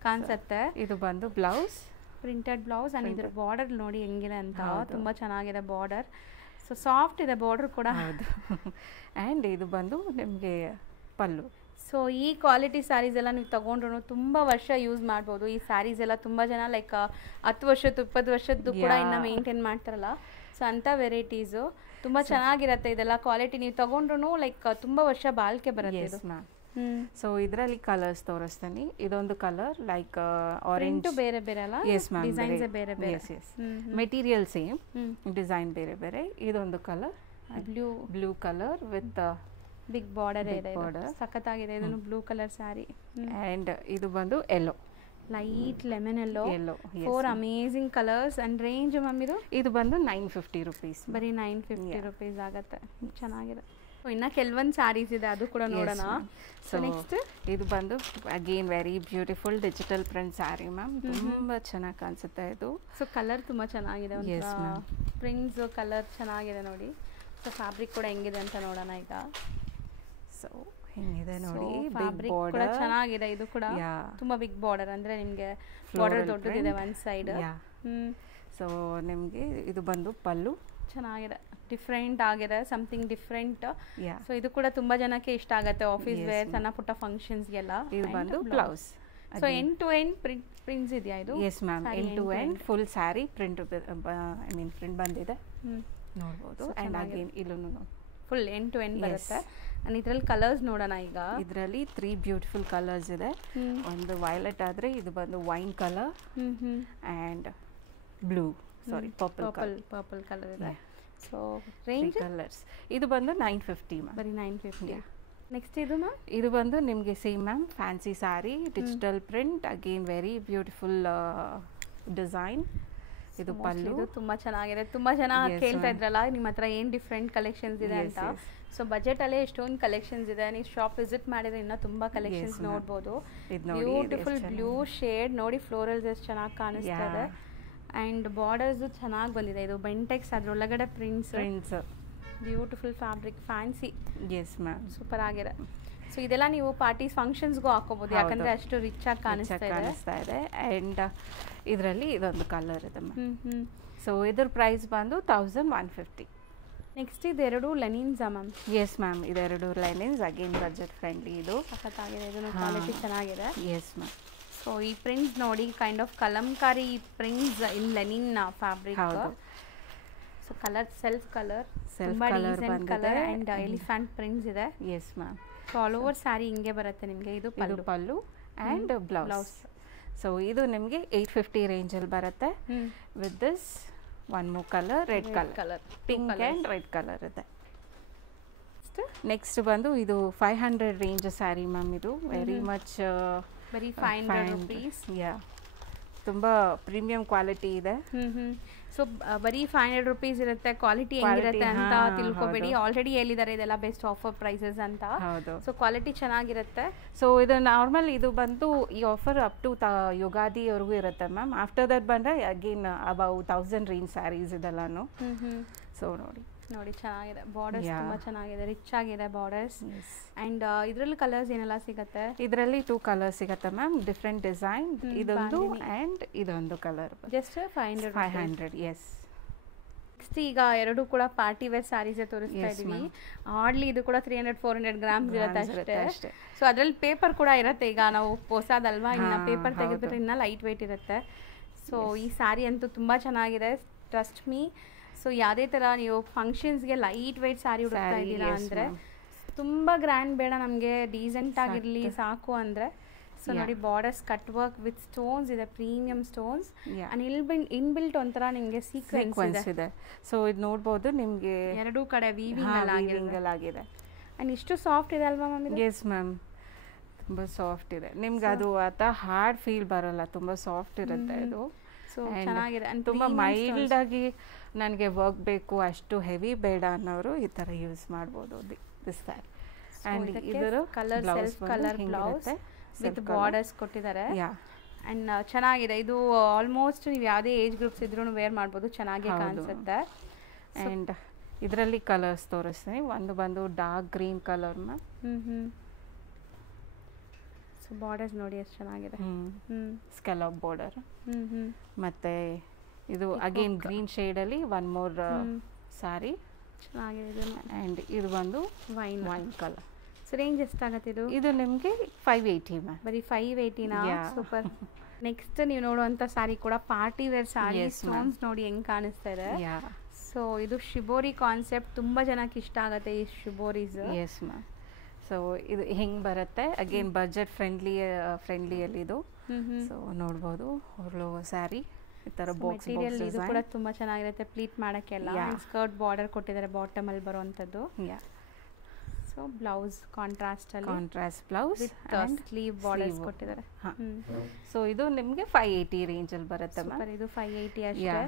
ಕಾಣಿಸುತ್ತೆ. ಇದು ಬಂದು ಬ್ಲೌಸ್, ಪ್ರಿಂಟೆಡ್ ಬ್ಲೌಸ್. ಆ್ಯಂಡ್ ಇದ್ರ ಬಾರ್ಡರ್ ನೋಡಿ ಹೆಂಗಿದೆ ಅಂತ, ತುಂಬ ಚೆನ್ನಾಗಿದೆ ಬಾರ್ಡರ್. ಸೊ ಸಾಫ್ಟ್ ಇದೆ ಬಾರ್ಡರ್ ಕೂಡ. ಹೌದು. ಆ್ಯಂಡ್ ಇದು ಬಂದು ನಿಮಗೆ ಪಲ್ಲು. ಸೊ ಈ ಕ್ವಾಲಿಟಿ ಸ್ಯಾರೀಸ್ ಎಲ್ಲ ನೀವು ತೊಗೊಂಡ್ರು ತುಂಬ ವರ್ಷ ಯೂಸ್ ಮಾಡ್ಬೋದು. ಈ ಸ್ಯಾರೀಸ್ ಎಲ್ಲ ತುಂಬ ಜನ ಲೈಕ್ 10 ವರ್ಷದ್ದು 20 ವರ್ಷದ್ದು ಕೂಡ ಇನ್ನು ಮೇಂಟೈನ್ ಮಾಡ್ತಾರಲ್ಲ. ಸೊ ಅಂಥ ವೆರೈಟೀಸು ತುಂಬ ಚೆನ್ನಾಗಿರುತ್ತೆ. ಇದೆಲ್ಲ ಕ್ವಾಲಿಟಿ ನೀವು ತೊಗೊಂಡ್ರು ಲೈಕ್ ತುಂಬ ವರ್ಷ ಬಾಳಿಕೆ ಬರುತ್ತೆ ಇದು. ಮ್ಯಾಮ್. ಸೊ ಇದರಲ್ಲಿ ಕಲರ್ಸ್ ತೋರಿಸ್ತೀನಿ. ಇದೊಂದು ಕಲರ್ ಲೈಕ್ ಆರೆಂಜ್, ಬೇರೆ ಬೇರೆ ಅಲ್ಲ? ಎಸ್ ಮ್ಯಾಮ್, ಡಿಸೈನ್ಸ್ ಬೇರೆ ಬೇರೆ. Yes yes, material same, design ಬೇರೆ ಬೇರೆ. ಇದೊಂದು colour blue colour with big border ಇದೆ, ಸಖತ್ತಾಗಿದೆ. ಇದನ್ನು ಬ್ಲೂ ಕಲರ್ ಸ್ಯಾರಿ. ಆ್ಯಂಡ್ ಇದು ಬಂದು yellow, light lemon yellow. 4 amazing colours. And range ma'am ಇದು ಬಂದು 950 ರುಪೀಸ್. ಬರೀ 950 ರುಪೀಸ್ ಆಗುತ್ತೆ. ಚೆನ್ನಾಗಿದೆ. ಇನ್ನು ಕೆಲವೊಂದು ಸ್ಯಾರೀಸ್ ಇದೆ, ಅದು ಕೂಡ ನೋಡೋಣ. ಸೊ ನೆಕ್ಸ್ಟ್ ಇದು ಬಂದು again very beautiful digital print sari ma'am, ತುಂಬ ಚೆನ್ನಾಗಿ ಕಾಣಿಸುತ್ತೆ ಇದು. ಸೊ ಕಲರ್ ತುಂಬ ಚೆನ್ನಾಗಿದೆ, ಪ್ರಿಂಟ್ಸ್ ಕಲರ್ ಚೆನ್ನಾಗಿದೆ ನೋಡಿ. ಸೊ ಫ್ಯಾಬ್ರಿಕ್ ಕೂಡ ಹೆಂಗಿದೆ ಅಂತ ನೋಡೋಣ ಈಗ. ಸೊ ಹೆಂಗಿದೆ ನೋಡಿ, ಫ್ಯಾಬ್ರಿಕ್ ಕೂಡ ಚೆನ್ನಾಗಿದೆ. ಇದು ಕೂಡ ತುಂಬ ಬಿಗ್ ಬಾರ್ಡರ್, ಅಂದರೆ ನಿಮಗೆ ಬಾರ್ಡರ್ ದೊಡ್ಡದಿದೆ ಒನ್ ಸೈಡ್. ಸೊ ನಿಮಗೆ ಇದು ಬಂದು ಪಲ್ಲು ಚೆನ್ನಾಗಿದೆ, ಡಿಫ್ರೆಂಟ್ ಆಗಿದೆ, ಸಮಥಿಂಗ್ ಡಿಫ್ರೆಂಟ್. ಸೊ ಇದು ಕೂಡ ತುಂಬ ಜನಕ್ಕೆ ಇಷ್ಟ ಆಗುತ್ತೆ, ಆಫೀಸ್ ವೇರ್, ಸಣ್ಣ ಪುಟ್ಟ ಫಂಕ್ಷನ್ಸ್ಗೆಲ್ಲ. ಇದು ಬಂದು blouse. So end to end prints ಇದೆಯಾ ಇದು? Yes ma'am, end to end full sari print, I mean print ಬಂದಿದೆ, ನೋಡ್ಬೋದು. ಆ್ಯಂಡ್ ಅಗೇನ್ ಇಲ್ಲೂ ಫುಲ್ ಎಂಡ್ ಟು ಎಂಡ್ ಬರುತ್ತೆ. ಆ್ಯಂಡ್ ಇದರಲ್ಲಿ ಕಲರ್ಸ್ ನೋಡೋಣ ಈಗ. ಇದರಲ್ಲಿ 3 ಬ್ಯೂಟಿಫುಲ್ ಕಲರ್ಸ್ ಇದೆ. ಒಂದು ವೈಲೆಟ್ ಆದರೆ ಇದು ಬಂದು wine colour and blue, sorry purple colour ಇದೆ. ಸೊ ರೇಂಜ್ ಕಲರ್ಸ್ ಇದು ಬಂದು 950 ಮ್ಯಾಮ್, ಬರೀ 950. ನೆಕ್ಸ್ಟ್ ಇದು ಮ್ಯಾಮ್, ಇದು ಬಂದು ನಿಮಗೆ same ma'am fancy sari, digital print, again very beautiful design. ಇದು ಪಲ್ಲು. ಇದು ತುಂಬ ಚೆನ್ನಾಗಿದೆ. ತುಂಬ ಜನ ಕೇಳ್ತಾ ಇದ್ರಲ್ಲ ನಿಮ್ಮ ಹತ್ರ ಏನು ಡಿಫ್ರೆಂಟ್ ಕಲೆಕ್ಷನ್ಸ್ ಇದೆ ಅಂತ. ಸೊ ಬಜೆಟಲ್ಲೇ ಎಷ್ಟೊಂದು ಕಲೆಕ್ಷನ್ಸ್ ಇದೆ, ನೀವು ಶಾಪ್ ವಿಸಿಟ್ ಮಾಡಿದ್ರೆ ಇನ್ನೂ ತುಂಬ ಕಲೆಕ್ಷನ್ಸ್ ನೋಡ್ಬೋದು. ಬ್ಯೂಟಿಫುಲ್ ಬ್ಲೂ ಶೇಡ್ ನೋಡಿ, ಫ್ಲೋರಲ್ಸ್ ಎಷ್ಟು ಚೆನ್ನಾಗಿ ಕಾಣಿಸ್ತಾ ಇದೆ. ಆ್ಯಂಡ್ ಬಾರ್ಡರ್ಸು ಚೆನ್ನಾಗಿ ಬಂದಿದೆ. ಇದು ಬೆಂಟೆಕ್ಸ್, ಅದರೊಳಗಡೆ prints beautiful fabric, fancy. Yes ma'am, super ಆಗಿದೆ. ಸೊ ಇದೆಲ್ಲ ನೀವು ಪಾರ್ಟೀಸ್ ಫಂಕ್ಷನ್ಸ್ಗೂ ಹಾಕೋಬೋದು, ಯಾಕಂದರೆ ಅಷ್ಟು ರಿಚ್ ಆಗಿ ಕಾಣಿಸ್ತಾ ಇದೆ. ಆ್ಯಂಡ್ ಇದರಲ್ಲಿ ಇದೊಂದು ಕಲರ್ ಇದೆ ಮ್ಯಾಮ್. ಸೊ ಇದ್ರ ಪ್ರೈಸ್ ಬಂದು 1150. ನೆಕ್ಸ್ಟ್ ಇದೆರಡು ಲೆನಿನ್ಸ್ ಮ್ಯಾಮ್? ಎಸ್ ಮ್ಯಾಮ್, ಇದೆರಡು ಲೆನಿನ್ಸ್, ಅಗೇನ್ ಬಜೆಟ್ ಫ್ರೆಂಡ್ಲಿ. ಇದು ಸಖತ್ತಾಗಿದೆ, ಇದನ್ನು ಕ್ವಾಲಿಟಿ ಚೆನ್ನಾಗಿದೆ. Yes ma'am. ಸೊ ಈ ಪ್ರಿಂಟ್ಸ್ ನೋಡಿ, kind of Kalamkari prints in linen fabric. So colour self colour colour and elephant prints ಇದೆ. Yes ma'am. So all over sari ಹಿಂಗೆ ಬರುತ್ತೆ ನಿಮಗೆ. ಇದು ಪಲ್ಲು ಆ್ಯಂಡ್ ಬ್ಲೌಸ್. ಸೊ ಇದು ನಿಮಗೆ 850 ರೇಂಜಲ್ಲಿ ಬರುತ್ತೆ. With this one more colour, red colour, pink and red colour ಇದೆ. ನೆಕ್ಸ್ಟ್ ಬಂದು ಇದು 500 ರೇಂಜ್ ಸ್ಯಾರಿ ಮ್ಯಾಮ್. ಇದು ವೆರಿ ಮಚ್ ಬರೀ 500 ರುಪೀಸ್. ತುಂಬ ಪ್ರೀಮಿಯಂ ಕ್ವಾಲಿಟಿ ಇದೆ. ಸೊ ಬರೀ 500 ರುಪೀಸ್ ಇರುತ್ತೆ. ಕ್ವಾಲಿಟಿ ಹೆಂಗಿರುತ್ತೆ ಅಂತ ತಿಳ್ಕೊಬೇಡಿ, ಆಲ್ರೆಡಿ ಹೇಳಿದ್ದಾರೆ ಇದೆಲ್ಲ ಬೆಸ್ಟ್ ಆಫರ್ ಪ್ರೈಸಸ್ ಅಂತ. ಸೊ ಕ್ವಾಲಿಟಿ ಚೆನ್ನಾಗಿರುತ್ತೆ. ಸೊ ಇದು ನಾರ್ಮಲ್ ಇದು ಬಂದು ಈ ಆಫರ್ ಅಪ್ ಟು ಯುಗಾದಿವರೆಗೂ ಇರುತ್ತೆ ಮ್ಯಾಮ್. ಆಫ್ಟರ್ ದಟ್ ಬಂದರೆ ಅಗೇನ್ ಅಬೌವ್ 1000 ರೇಂಜ್ ಸ್ಯಾರೀಸ್ ಇದೆಲ್ಲಾನು. ಸೊ ನೋಡಿ ಚೆನ್ನಾಗಿದೆ, ಬಾರ್ಡರ್ಸ್ ತುಂಬ ಚೆನ್ನಾಗಿದೆ, ರಿಚ್ ಆಗಿದೆ ಬಾರ್ಡರ್ಸ್. ಆ್ಯಂಡ್ ಇದರಲ್ಲಿ ಕಲರ್ಸ್ ಏನೆಲ್ಲ ಸಿಗುತ್ತೆ? ಇದರಲ್ಲಿ 2 ಕಲರ್ಸ್ ಸಿಗುತ್ತೆ ಮ್ಯಾಮ್, ಡಿಫ್ರೆಂಟ್ ಡಿಸೈನ್. ಇದೊಂದು ಆ್ಯಂಡ್ ಇದೊಂದು ಕಲರ್. ಜಸ್ಟ್ 500. ಎಸ್. ನೆಕ್ಸ್ಟ್ ಈಗ ಎರಡು ಕೂಡ ಪಾರ್ಟಿ ವೇರ್ ಸ್ಯಾರೀಸೇ ತೋರಿಸ್ತಾ ಇದ್ದೀವಿ. ಹಾರ್ಡ್ಲಿ ಇದು ಕೂಡ 300-400 ಗ್ರಾಮ್ಸ್ ಇರುತ್ತೆ ಅಷ್ಟೇ. ಸೊ ಅದರಲ್ಲಿ ಪೇಪರ್ ಕೂಡ ಇರುತ್ತೆ. ಈಗ ನಾವು ಹೊಸದಲ್ವಾ, ಇನ್ನು ಪೇಪರ್ ತೆಗೆದ್ರೆ ಇನ್ನೂ ಲೈಟ್ ವೆಯ್ಟ್ ಇರುತ್ತೆ. ಸೊ ಈ ಸ್ಯಾರಿ ಅಂತೂ ತುಂಬ ಚೆನ್ನಾಗಿದೆ, ಟ್ರಸ್ಟ್ ಮೀ. ಸೊ ಯಾವುದೇ ಥರ ನೀವು ಫಂಕ್ಷನ್ಸ್ಗೆ ಲೈಟ್ ವೆಯ್ಟ್ ಸ್ಯಾರಿ ಹುಡುಕ್ತಾ ಇದ್ದೀರಾ ಅಂದರೆ, ತುಂಬ ಗ್ರ್ಯಾಂಡ್ ಬೇಡ, ನಮಗೆ ಡೀಸೆಂಟ್ ಆಗಿರಲಿ ಸಾಕು ಅಂದರೆ. ಸೊ ನೋಡಿ, borders cut work with stones ಇದೆ, ಪ್ರೀಮಿಯಂ ಸ್ಟೋನ್ಸ್. ಇನ್ಬಿಲ್ಟ್ ಒಂಥರ ನಿಮಗೆ ಸೀಕ್ವೆನ್ಸ್ ಇದೆ. ಸೊ ಇದು ನೋಡ್ಬೋದು, ನಿಮಗೆ ಎರಡೂ ಕಡೆ ವೀವಿಂಗ್ ಆಗಿದೆ. ಆ್ಯಂಡ್ ಇಷ್ಟು ಸಾಫ್ಟ್ ಇದೆ ಅಲ್ವಾ ಮ್ಯಾಮ್? ಎಸ್ ಮ್ಯಾಮ್, ತುಂಬ ಸಾಫ್ಟ್ ಇದೆ ನಿಮ್ಗೆ ಅದು ಆತ ಹಾರ್ಡ್ ಫೀಲ್ ಬರಲ್ಲ, ತುಂಬ ಸಾಫ್ಟ್ ಇರುತ್ತೆ ಇದು. ಸೊ ಚೆನ್ನಾಗಿದೆ and ತುಂಬ ಮೈಲ್ಡ್ ಆಗಿ ನನಗೆ ವರ್ಕ್ ಬೇಕು ಅಷ್ಟು ಹೆವಿ ಬೇಡ ಅನ್ನೋರು ಈ ಥರ ಯೂಸ್ ಮಾಡ್ಬೋದು ದಿಸ್ ಸ್ಯಾರಿ. ಆ್ಯಂಡ್ ಇದರ colour self colour blouse with borders ಕೊಟ್ಟಿದ್ದಾರೆ. ಆ್ಯಂಡ್ ಚೆನ್ನಾಗಿದೆ ಇದು. ಆಲ್ಮೋಸ್ಟ್ ನೀವು ಯಾವುದೇ ಏಜ್ ಗ್ರೂಪ್ಸ್ ಇದ್ರೂ ವೇರ್ ಮಾಡ್ಬೋದು, ಚೆನ್ನಾಗಿ ಕಾಣಿಸುತ್ತೆ. ಆ್ಯಂಡ್ ಇದರಲ್ಲಿ ಕಲರ್ಸ್ ತೋರಿಸ್ತೀನಿ. ಒಂದು ಬಂದು dark green colour so borders ನೋಡಿ ಎಷ್ಟು ಚೆನ್ನಾಗಿದೆ. Scallop border. ಮತ್ತೆ ಇದು ಅಗೇನ್ ಗ್ರೀನ್ ಶೇಡಲ್ಲಿ ಒನ್ ಮೋರ್ ಸಾರಿ ಚೆನ್ನಾಗಿದೆ. ಆ್ಯಂಡ್ ಇದು ಬಂದು ವೈನ್ ಕಲರ್. ಸೊ ರೇಂಜ್ ಎಷ್ಟಾಗತ್ತೆ ಇದು? ಇದು ನಿಮಗೆ 580 ಮ್ಯಾಮ್. ಬರೀ 580ನಾ? ಸೂಪರ್. ನೆಕ್ಸ್ಟ್ ನೀವು ನೋಡುವಂಥ ಸಾರಿ ಕೂಡ ಪಾರ್ಟಿ ವೇರ್ ಸಾರಿ. ಸ್ಟೋನ್ಸ್ ನೋಡಿ ಹೆಂಗೆ ಕಾಣಿಸ್ತಾ ಇದೆ. ಸೊ ಇದು ಶಿಬೋರಿ ಕಾನ್ಸೆಪ್ಟ್, ತುಂಬ ಜನಕ್ಕೆ ಇಷ್ಟ ಆಗುತ್ತೆ ಈ ಶಿಬೋರೀಸ್. S ma'am. ಸೊ ಇದು ಹೆಂಗೆ ಬರುತ್ತೆ ಅಗೇನ್ ಬಜೆಟ್ ಫ್ರೆಂಡ್ಲಿಯಲ್ಲಿ ಇದು. ಸೊ ನೋಡ್ಬೋದು ಹೊರಳು ಸ್ಯಾರಿ ಈ ಥರ ಬಾಕ್ಸ್ ಮೆಟೀರಿಯಲ್ ಇದು ಕೂಡ ತುಂಬ ಚೆನ್ನಾಗಿರುತ್ತೆ ಪ್ಲೀಟ್ ಮಾಡೋಕ್ಕೆಲ್ಲ. ಸ್ಕರ್ಟ್ ಬಾರ್ಡರ್ ಕೊಟ್ಟಿದ್ದಾರೆ ಬಾಟಮಲ್ಲಿ ಬರುವಂಥದ್ದು. So blouse contrast blouse with sleeve borders ಕೊಟ್ಟಿದ್ದಾರೆ. ಸೊ ಇದು ನಿಮಗೆ 580 ರೇಂಜಲ್ಲಿ ಬರುತ್ತೆ ಮ್ಯಾಮ್. ಇದು 580 ಅಷ್ಟೇ.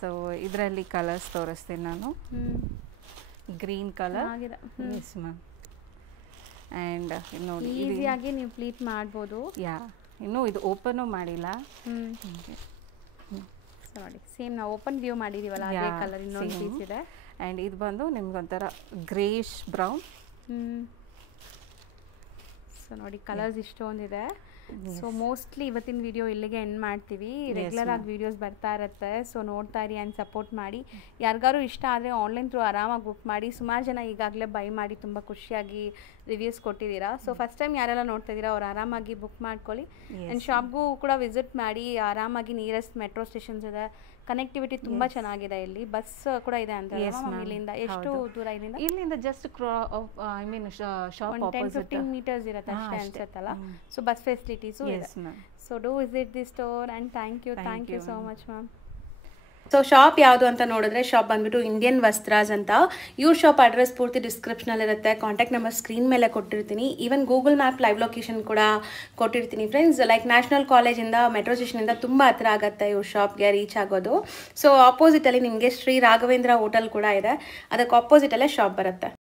ಸೊ ಇದರಲ್ಲಿ ಕಲರ್ಸ್ ತೋರಿಸ್ತೀನಿ ನಾನು. Green colour. Yes ma'am. And ನೋಡಿ ಈಸಿಯಾಗಿ ನೀವು ಪ್ಲೀಟ್ ಮಾಡ್ಬೋದು. ಇನ್ನೂ ಇದು ಓಪನು ಮಾಡಿಲ್ಲ. ನೋಡಿ ಸೇಮ್ ನಾವು ಓಪನ್ ವ್ಯೂ ಮಾಡಿದೀವಲ್ಲ ಅದೇ ಕಲರ್ ಇನ್ನೊಂದು ಪೀಸ್ ಇದೆ. ಆ್ಯಂಡ್ ಇದು ಬಂದು ನಿಮ್ಗೆ ಒಂಥರ ಗ್ರೇಶ್ ಬ್ರೌನ್. ಸೊ ನೋಡಿ ಕಲರ್ಸ್ ಇಷ್ಟೊಂದಿದೆ. ಸೊ ಮೋಸ್ಟ್ಲಿ ಇವತ್ತಿನ ವಿಡಿಯೋ ಇಲ್ಲಿಗೆ ಎಂಡ್ ಮಾಡ್ತೀವಿ. ರೆಗ್ಯುಲರ್ ಆಗಿ ವಿಡಿಯೋಸ್ ಬರ್ತಾ ಇರುತ್ತೆ. ಸೊ ನೋಡ್ತಾ ಇರಿ ಆ್ಯಂಡ್ ಸಪೋರ್ಟ್ ಮಾಡಿ. ಯಾರಿಗಾರು ಇಷ್ಟ ಆದರೆ ಆನ್ಲೈನ್ ಥ್ರೂ ಆರಾಮಾಗಿ ಬುಕ್ ಮಾಡಿ. ಸುಮಾರು ಜನ ಈಗಾಗಲೇ ಬೈ ಮಾಡಿ ತುಂಬ ಖುಷಿಯಾಗಿ ರಿವ್ಯೂಸ್ ಕೊಟ್ಟಿದ್ದೀರಾ. ಸೊ ಫಸ್ಟ್ ಟೈಮ್ ಯಾರೆಲ್ಲ ನೋಡ್ತಾ ಇದ್ದೀರಾ ಅವ್ರು ಆರಾಮಾಗಿ ಬುಕ್ ಮಾಡ್ಕೊಳ್ಳಿ. ಆ್ಯಂಡ್ ಶಾಪ್ಗೂ ಕೂಡ ವಿಸಿಟ್ ಮಾಡಿ. ಆರಾಮಾಗಿ ನಿಯರೆಸ್ಟ್ ಮೆಟ್ರೋ ಸ್ಟೇಷನ್ಸ್ ಇದೆ, ಕನೆಕ್ಟಿವಿಟಿ ತುಂಬ ಚೆನ್ನಾಗಿದೆ. ಇಲ್ಲಿ ಬಸ್ ಕೂಡ ಇದೆ ಅಂತ. ಇಲ್ಲಿಂದ ಎಷ್ಟು ದೂರ? ಇಲ್ಲಿಂದ just I mean shop 10-15 metres ಇರುತ್ತೆ ಅಷ್ಟೇ ಅನ್ಸುತ್ತಲ್ಲ. ಸೊ ಬಸ್ ಫೆಸಿಲಿಟೀಸು ಇದೆ. So do visit the store and thank you so much ma'am. So shop ಯಾವುದು ಅಂತ ನೋಡಿದ್ರೆ ಶಾಪ್ ಬಂದ್ಬಿಟ್ಟು ಇಂಡಿಯನ್ ವಸ್ತ್ರಾಸ್ ಅಂತ. ಇವ್ರ ಶಾಪ್ ಅಡ್ರೆಸ್ ಪೂರ್ತಿ ಡಿಸ್ಕ್ರಿಪ್ಷನಲ್ಲಿ ಇರುತ್ತೆ. ಕಾಂಟ್ಯಾಕ್ಟ್ ನಂಬರ್ ಸ್ಕ್ರೀನ್ ಮೇಲೆ ಕೊಟ್ಟಿರ್ತೀನಿ. Even Google map live location ಕೂಡ ಕೊಟ್ಟಿರ್ತೀನಿ ಫ್ರೆಂಡ್ಸ್. ಲೈಕ್ ನ್ಯಾಷನಲ್ ಕಾಲೇಜಿಂದ ಮೆಟ್ರೋ ಸ್ಟೇಷನಿಂದ ತುಂಬ ಹತ್ರ ಆಗುತ್ತೆ ಇವ್ರ ಶಾಪ್ಗೆ ರೀಚ್ ಆಗೋದು. ಸೊ ಆಪೋಸಿಟಲ್ಲಿ ನಿಮಗೆ ಶ್ರೀ ರಾಘವೇಂದ್ರ ಹೋಟೆಲ್ ಕೂಡ ಇದೆ, ಅದಕ್ಕೆ ಆಪೋಸಿಟಲ್ಲೇ ಶಾಪ್ ಬರುತ್ತೆ.